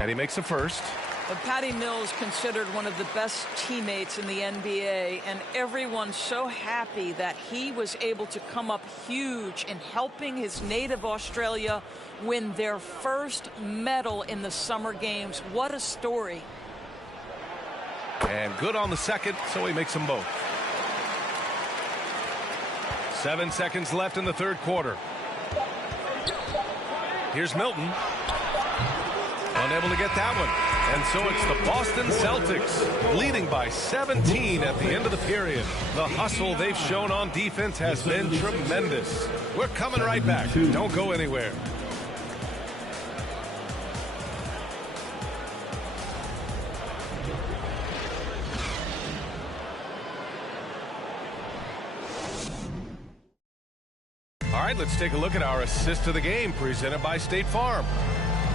And he makes the first. But Patty Mills considered one of the best teammates in the NBA, and everyone's so happy that he was able to come up huge in helping his native Australia win their first medal in the Summer Games. What a story. And good on the second, so he makes them both. 7 seconds left in the third quarter. Here's Milton. Unable to get that one. And so it's the Boston Celtics leading by 17 at the end of the period. The hustle they've shown on defense has been tremendous. We're coming right back. Don't go anywhere. All right, let's take a look at our assist of the game presented by State Farm.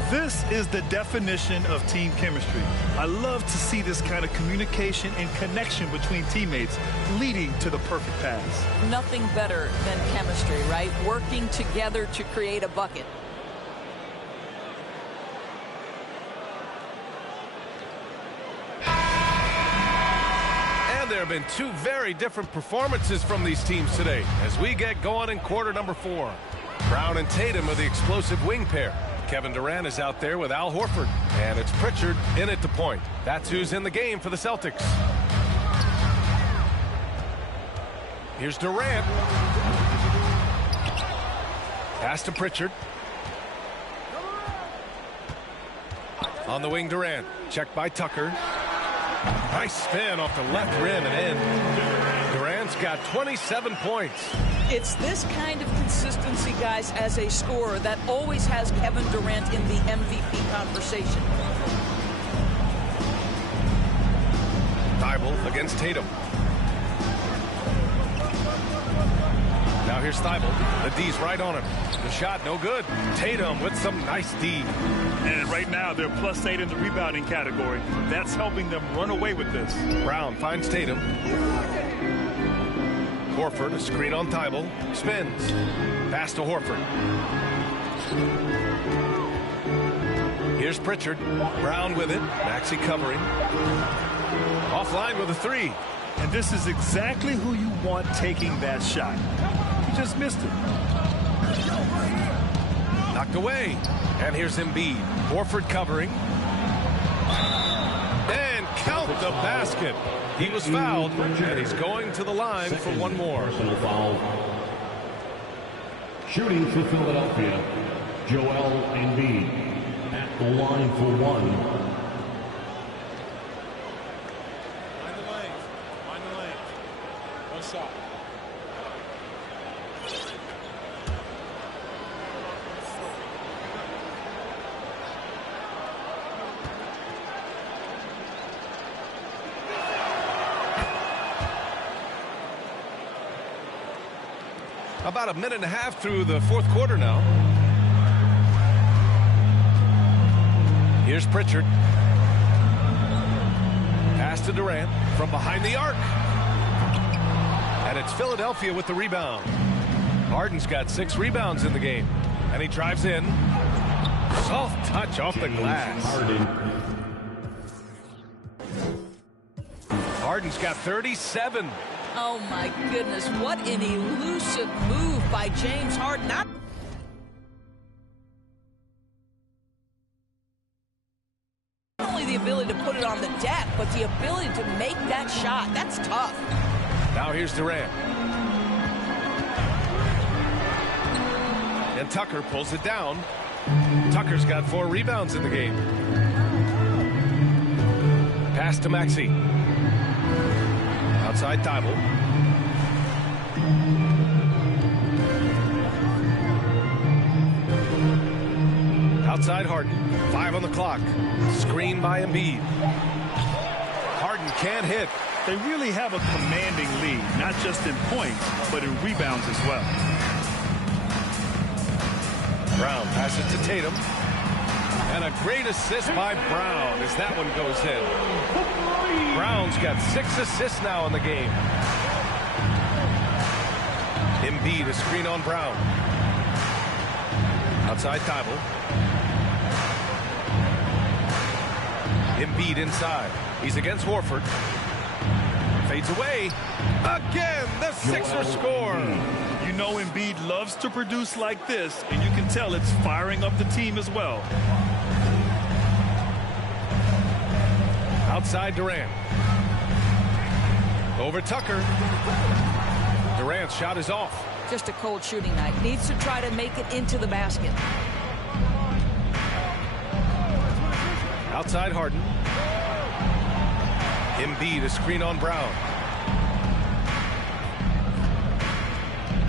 This is the definition of team chemistry. I love to see this kind of communication and connection between teammates leading to the perfect pass. Nothing better than chemistry, right? Working together to create a bucket. And there have been 2 very different performances from these teams today as we get going in quarter number 4. Brown and Tatum are the explosive wing pair. Kevin Durant is out there with Al Horford. And it's Pritchard in at the point. That's who's in the game for the Celtics. Here's Durant. Pass to Pritchard. On the wing, Durant. Checked by Tucker. Nice spin off the left rim and in. Durant's got 27 points. It's this kind of consistency, guys, as a scorer that always has Kevin Durant in the MVP conversation. Thibault against Tatum. Now here's Thibault. The D's right on him. The shot no good. Tatum with some nice D. And right now they're +8 in the rebounding category. That's helping them run away with this. Brown finds Tatum. Horford, a screen on Thibault. Spins. Pass to Horford. Here's Pritchard. Brown with it. Maxey covering. Offline with a 3. And this is exactly who you want taking that shot. He just missed it. Knocked away. And here's Embiid. Horford covering. And count the basket. He was fouled, and he's going to the line for one more. Personal foul. Shooting for Philadelphia, Joel Embiid at the line for 1. Find the lane. Find the lane. One shot. About a minute and a half through the fourth quarter now. Here's Pritchard. Pass to Durant from behind the arc. And it's Philadelphia with the rebound. Harden's got 6 rebounds in the game. And he drives in. Soft touch off the glass. Harden's got 37. Oh, my goodness. What an elusive move by James Harden. Not only the ability to put it on the deck, but the ability to make that shot. That's tough. Now here's Durant. And Tucker pulls it down. Tucker's got 4 rebounds in the game. Pass to Maxey. Outside Thibault. Outside Harden. 5 on the clock. Screen by Embiid. Harden can't hit. They really have a commanding lead, not just in points, but in rebounds as well. Brown passes to Tatum. And a great assist by Brown as that one goes in. Brown's got 6 assists now in the game. Embiid, a screen on Brown. Outside Thibault. Embiid inside. He's against Horford. Fades away. Again, the Sixers score. You know Embiid loves to produce like this, and you can tell it's firing up the team as well. Outside Durant. Over Tucker. Durant's shot is off. Just a cold shooting night. Needs to try to make it into the basket. Outside Harden. Embiid, a screen on Brown.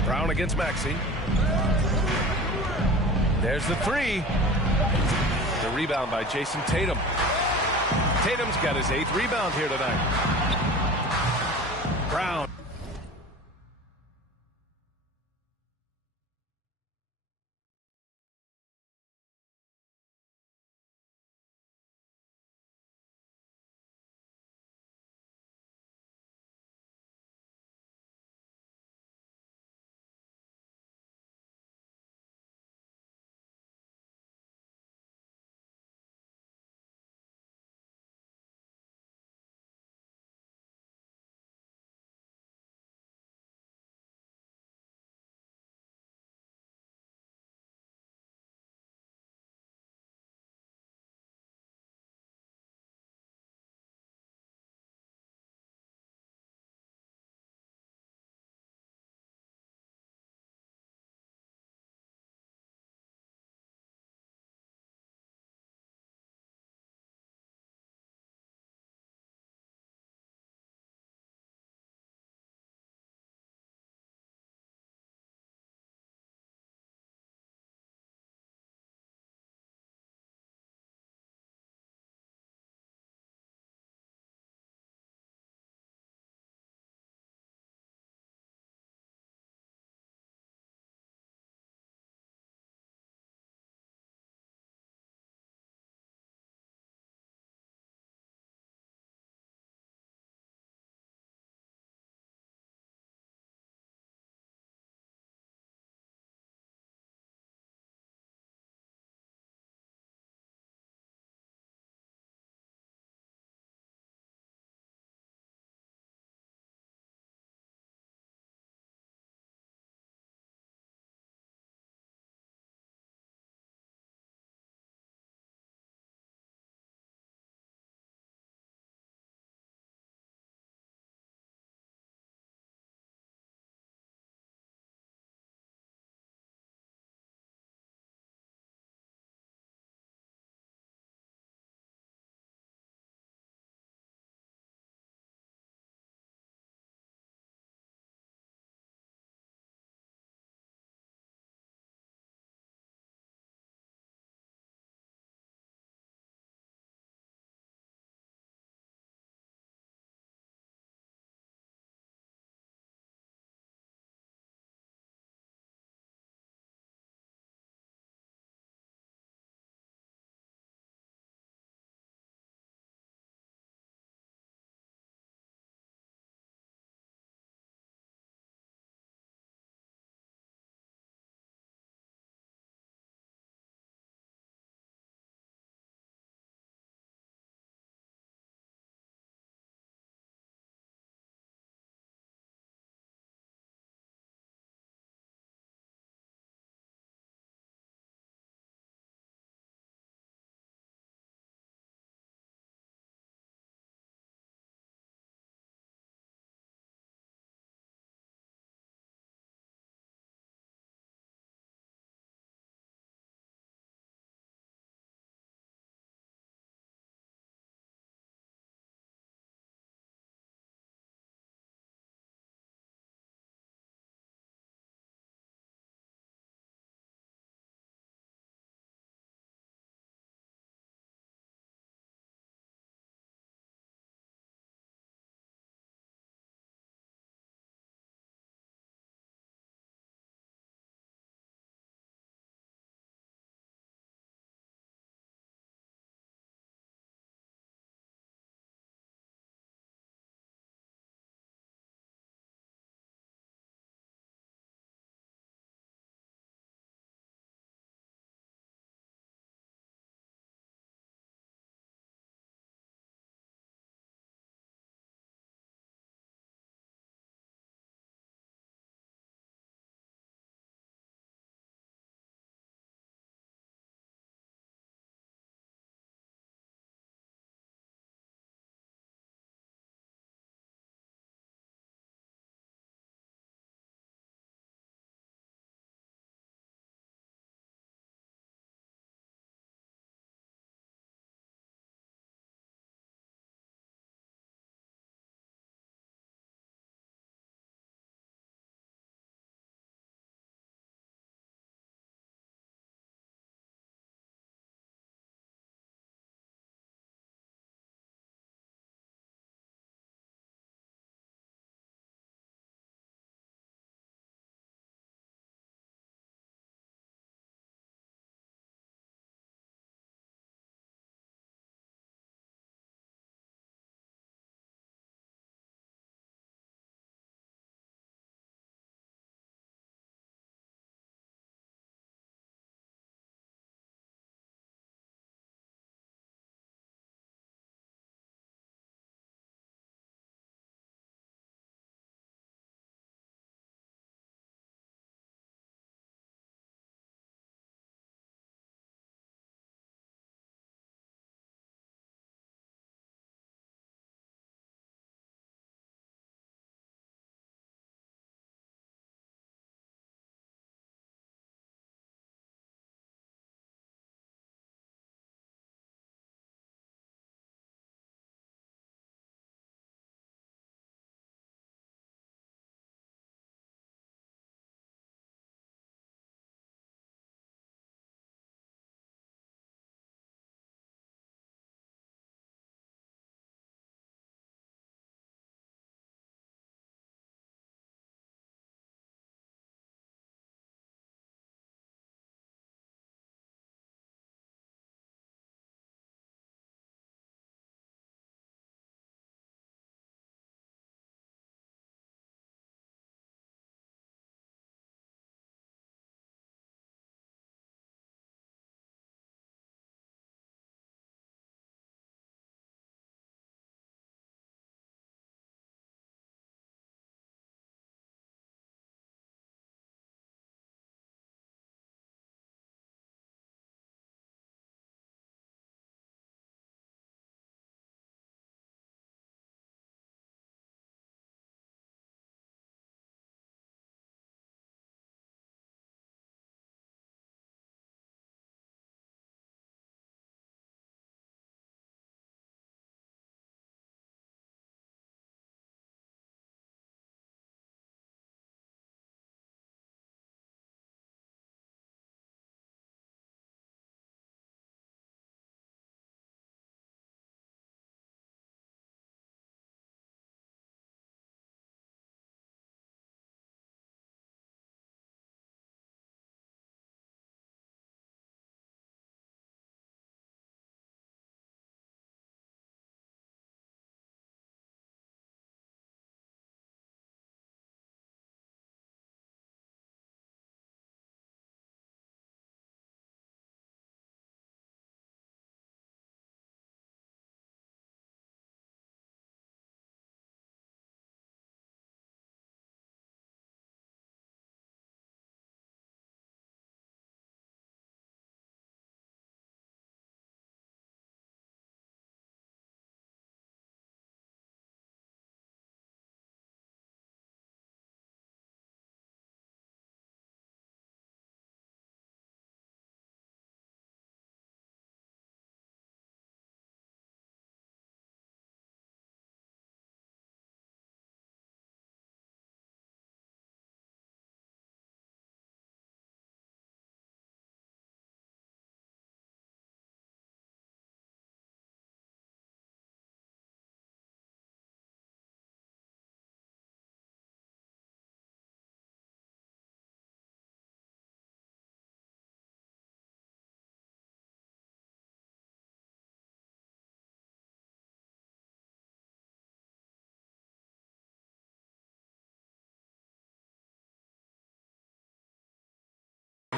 Brown against Maxey. There's the 3. The rebound by Jason Tatum. Tatum's got his 8th rebound here tonight. Brown.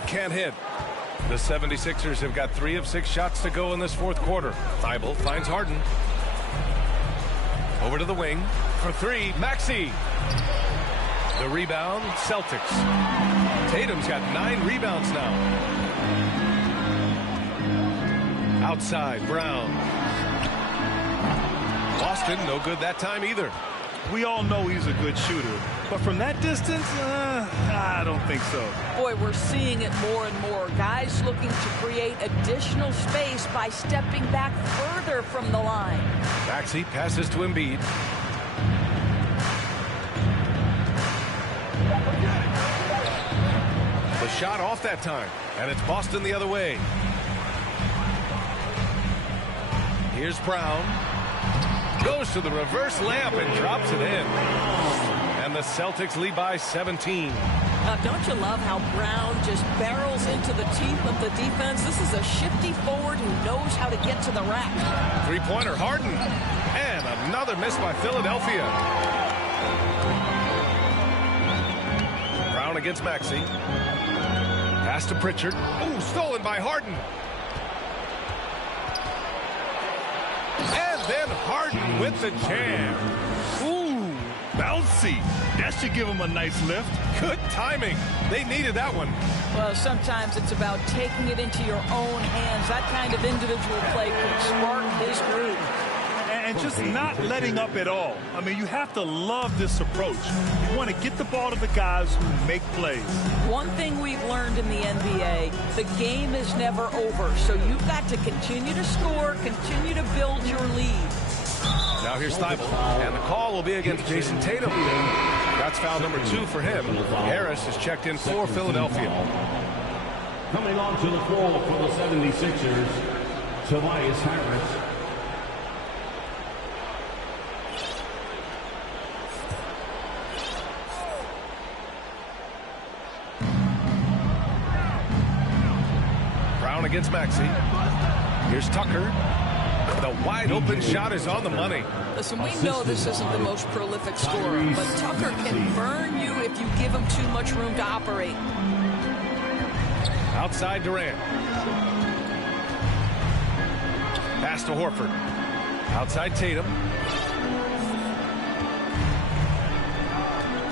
can't hit. The 76ers have got 3 of 6 shots to go in this fourth quarter. Thibault finds Harden. Over to the wing for 3, Maxey. The rebound, Celtics. Tatum's got 9 rebounds now. Outside, Brown. Boston, no good that time either. We all know he's a good shooter, but from that distance, I don't think so. Boy, we're seeing it more and more. Guys looking to create additional space by stepping back further from the line. Maxey passes to Embiid. The shot off that time, and it's Boston the other way. Here's Brown. Goes to the reverse layup and drops it in. And the Celtics lead by 17. Now, don't you love how Brown just barrels into the teeth of the defense? This is a shifty forward who knows how to get to the rack. Three-pointer, Harden. And another miss by Philadelphia. Brown against Maxey. Pass to Pritchard. Ooh, stolen by Harden. And then Harden with the jam. Ooh, bouncy. That should give him a nice lift. Good timing. They needed that one. Well, sometimes it's about taking it into your own hands. That kind of individual play can spark his groove. And just not letting up at all. I mean, you have to love this approach. You want to get the ball to the guys who make plays. One thing we've learned in the NBA, the game is never over. So you've got to continue to score, continue to build your lead. Now here's Thibault, and the call will be against Jason Tatum. That's foul number 2 for him. Harris is checked in for Philadelphia. Coming onto the floor for the 76ers, Tobias Harris. Brown against Maxey. Here's Tucker. The wide open shot is on the money. Listen, we know this isn't the most prolific scorer, but Tucker can burn you if you give him too much room to operate. Outside Durant. Pass to Horford. Outside Tatum.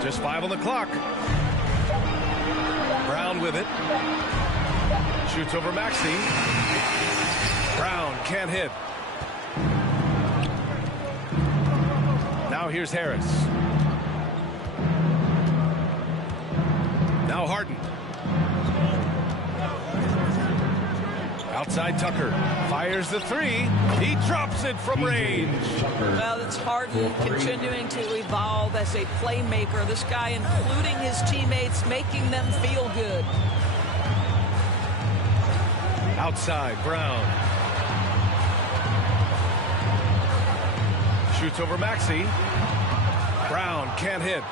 Just 5 on the clock. Brown with it. Shoots over Maxey. Brown can't hit. Now here's Harris. Now Harden. Outside Tucker. Fires the 3. He drops it from range. Well, it's Harden continuing to evolve as a playmaker. This guy including his teammates, making them feel good. Outside, Brown. Shoots over Maxey. Brown can't hit.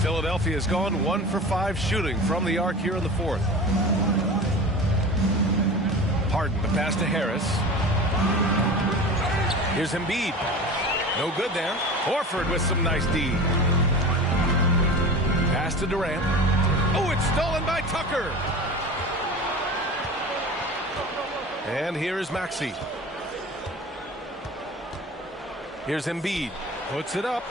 Philadelphia has gone 1 for 5 shooting from the arc here in the fourth. Harden, the pass to Harris. Here's Embiid. No good there. Horford with some nice D. Pass to Durant. Oh, it's stolen by Tucker. And here is Maxey. Here's Embiid. Puts it up.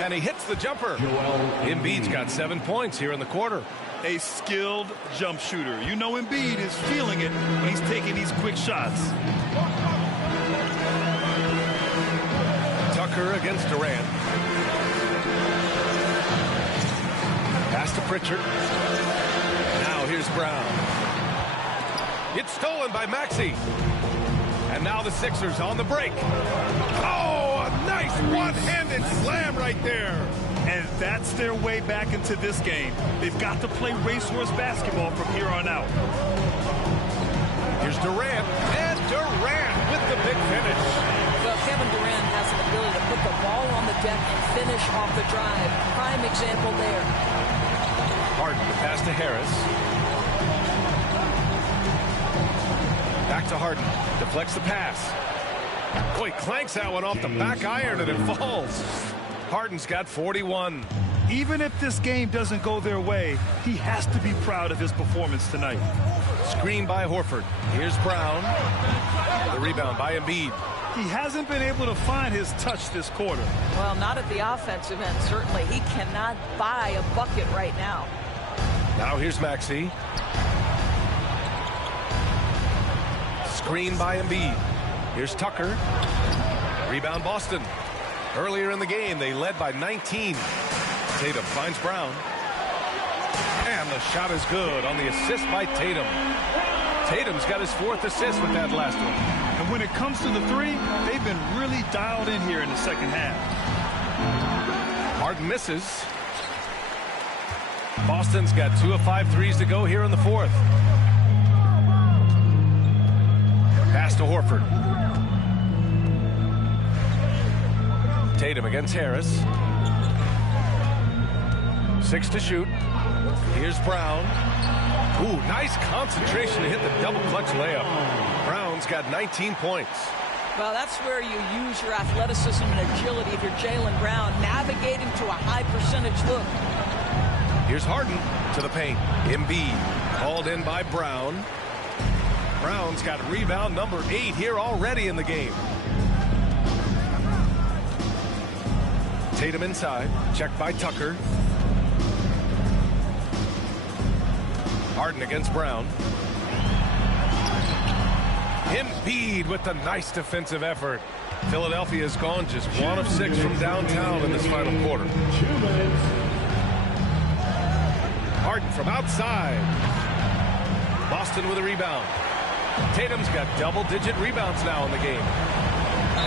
And he hits the jumper. Embiid's got 7 points here in the quarter. A skilled jump shooter. You know Embiid is feeling it when he's taking these quick shots. Tucker against Durant. Pass to Pritchard. Now here's Brown. It's stolen by Maxey. And now the Sixers on the break. Oh, a nice one-handed slam right there. And that's their way back into this game. They've got to play racehorse basketball from here on out. Here's Durant. And Durant with the big finish. Well, Kevin Durant has an ability to put the ball on the deck and finish off the drive. Prime example there. Harden, the pass to Harris. Back to Harden. Deflects the pass. Boy, clanks that one off the back iron and it falls. Harden's got 41. Even if this game doesn't go their way, he has to be proud of his performance tonight. Screen by Horford. Here's Brown. The rebound by Embiid. He hasn't been able to find his touch this quarter. Well, not at the offensive end, certainly. He cannot buy a bucket right now. Now here's Maxey. Screen by Embiid. Here's Tucker. Rebound Boston. Earlier in the game, they led by 19. Tatum finds Brown. And the shot is good on the assist by Tatum. Tatum's got his 4th assist with that last one. And when it comes to the three, they've been really dialed in here in the second half. Harden misses. Boston's got 2 of 5 threes to go here in the 4th. Pass to Horford. Tatum against Harris. 6 to shoot. Here's Brown. Ooh, nice concentration to hit the double clutch layup. Brown's got 19 points. Well, that's where you use your athleticism and agility if you're Jaylen Brown, navigating to a high percentage look. Here's Harden to the paint. Embiid called in by Brown. Brown's got rebound number 8 here already in the game. Tatum inside, checked by Tucker. Harden against Brown. Embiid with the nice defensive effort. Philadelphia has gone just 1 of 6 from downtown in this final quarter. Harden from outside. Boston with a rebound. Tatum's got double-digit rebounds now in the game.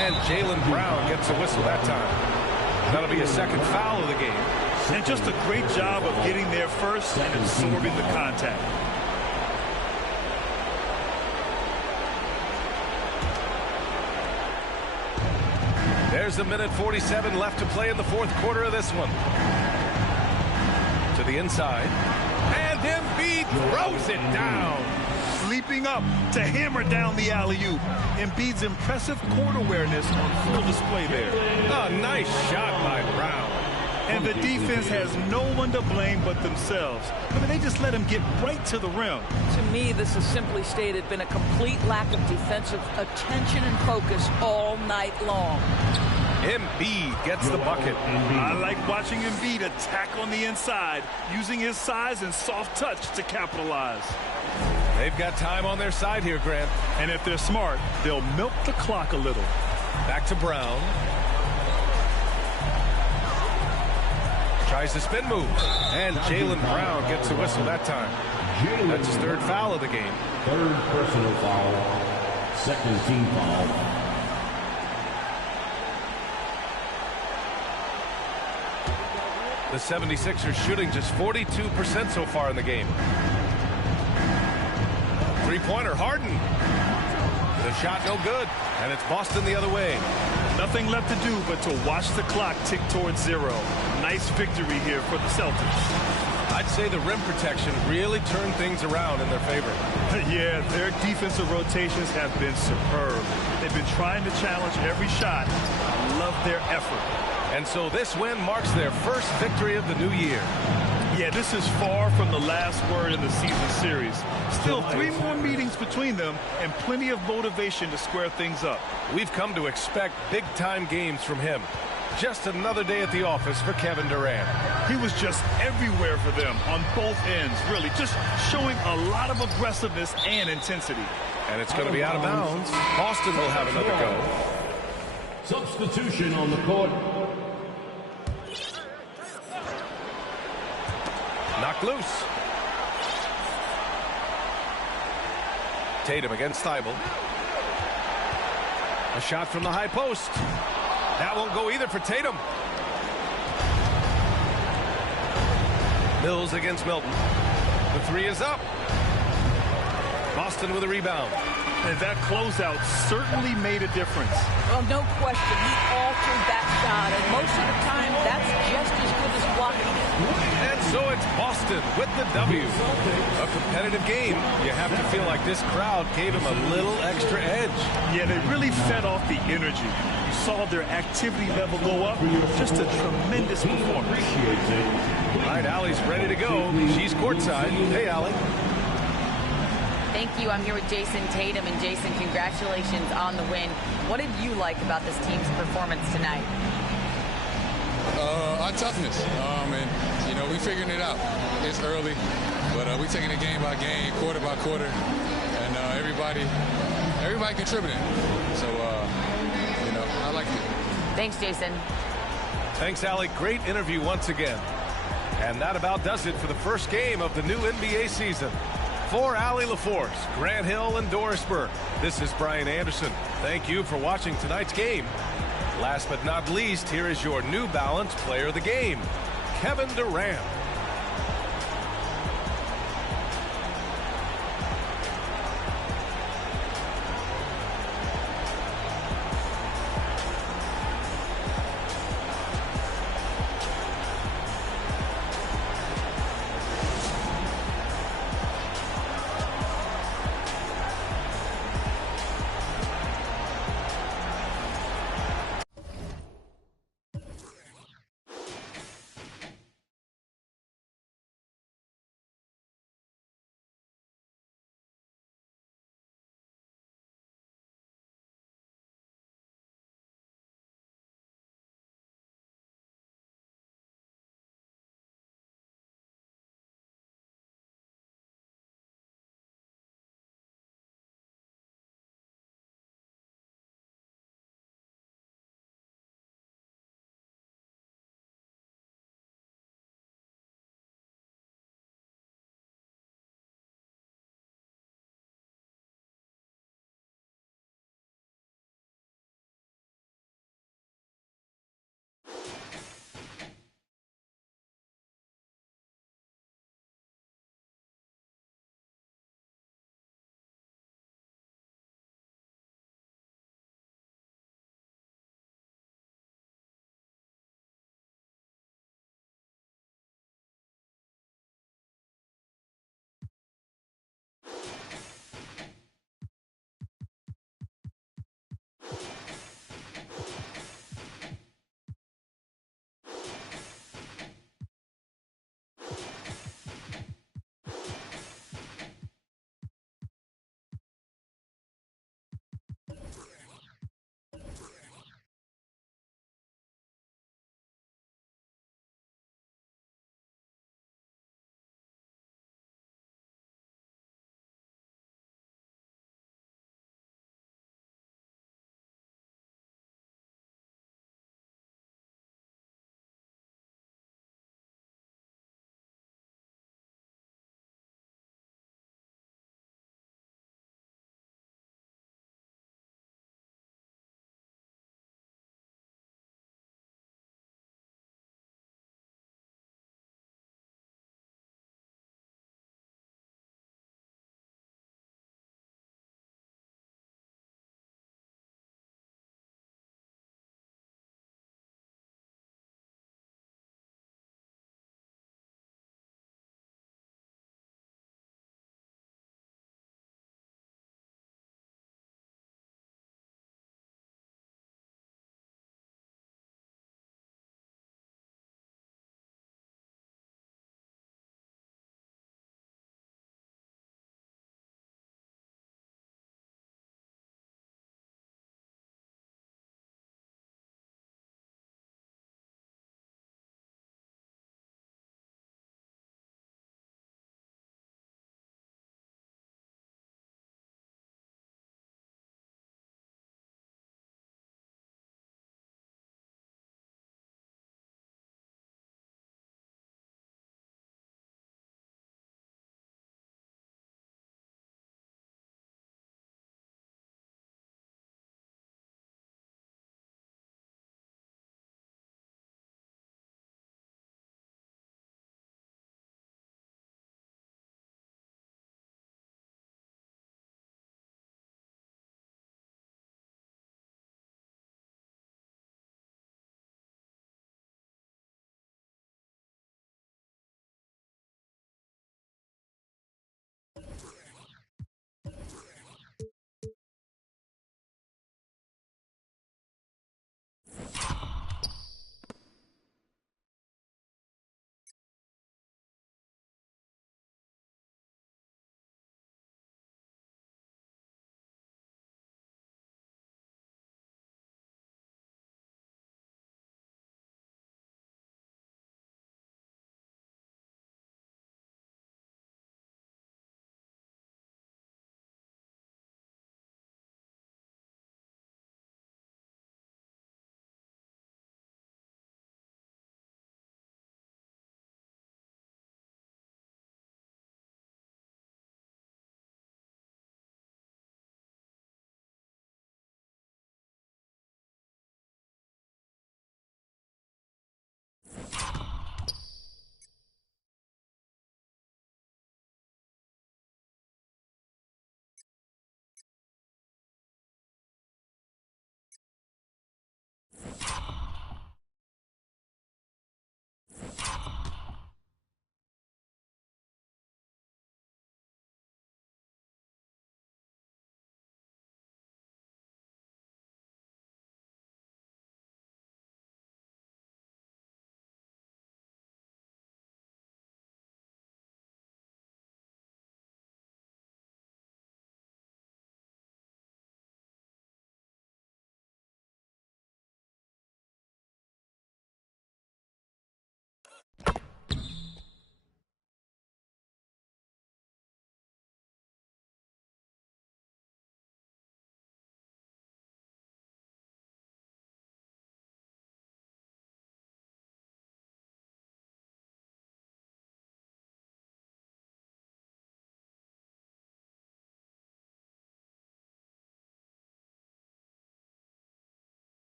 And Jaylen Brown gets a whistle that time. That'll be a second foul of the game. And just a great job of getting there first and absorbing the contact. There's a minute 47 left to play in the 4th quarter of this one. To the inside. And Embiid throws it down. Leaping up to hammer down the alley-oop. Embiid's impressive court awareness on full display there. A nice shot by Brown. And the defense has no one to blame but themselves. I mean, they just let him get right to the rim. To me, this has simply stated been a complete lack of defensive attention and focus all night long. Embiid gets the bucket. I like watching Embiid attack on the inside, using his size and soft touch to capitalize. They've got time on their side here, Grant. And if they're smart, they'll milk the clock a little. Back to Brown. Tries to spin move. And Jaylen Brown gets a whistle that time. That's his 3rd foul of the game. 3rd personal foul. 2nd team foul. The 76ers shooting just 42% so far in the game. Three-pointer, Harden. The shot no good, and it's Boston the other way. Nothing left to do but to watch the clock tick towards 0. Nice victory here for the Celtics. I'd say the rim protection really turned things around in their favor. Yeah, their defensive rotations have been superb. They've been trying to challenge every shot. I love their effort. And so this win marks their first victory of the new year. Yeah, this is far from the last word in the season series. Still 3 more meetings between them and plenty of motivation to square things up. We've come to expect big-time games from him. Just another day at the office for Kevin Durant. He was just everywhere for them on both ends, really, just showing a lot of aggressiveness and intensity. And it's going to be out of bounds. Boston will have another go. Substitution on the court. Knocked loose. Tatum against Thibault. A shot from the high post. That won't go either for Tatum. Mills against Milton. The 3 is up. Boston with a rebound. And that closeout certainly made a difference. Well, no question. He altered that shot, and most of the time, that's just as good as blocking it. And so it's Boston with the W. A competitive game. You have to feel like this crowd gave him a little extra edge. Yeah, they really fed off the energy. You saw their activity level go up. Just a tremendous performance. All right, Allie's ready to go. She's courtside. Hey, Allie. Thank you. I'm here with Jason Tatum. And Jason, congratulations on the win. What did you like about this team's performance tonight? Our toughness. And, you know, we figuring it out. It's early, but we taking it game by game, quarter by quarter. And everybody contributing. So, you know, I like it. Thanks, Jason. Thanks, Allie. Great interview once again. And that about does it for the first game of the new NBA season. For Allie LaForce, Grant Hill, and Doris Burke, this is Brian Anderson. Thank you for watching tonight's game. Last but not least, here is your New Balance player of the game, Kevin Durant.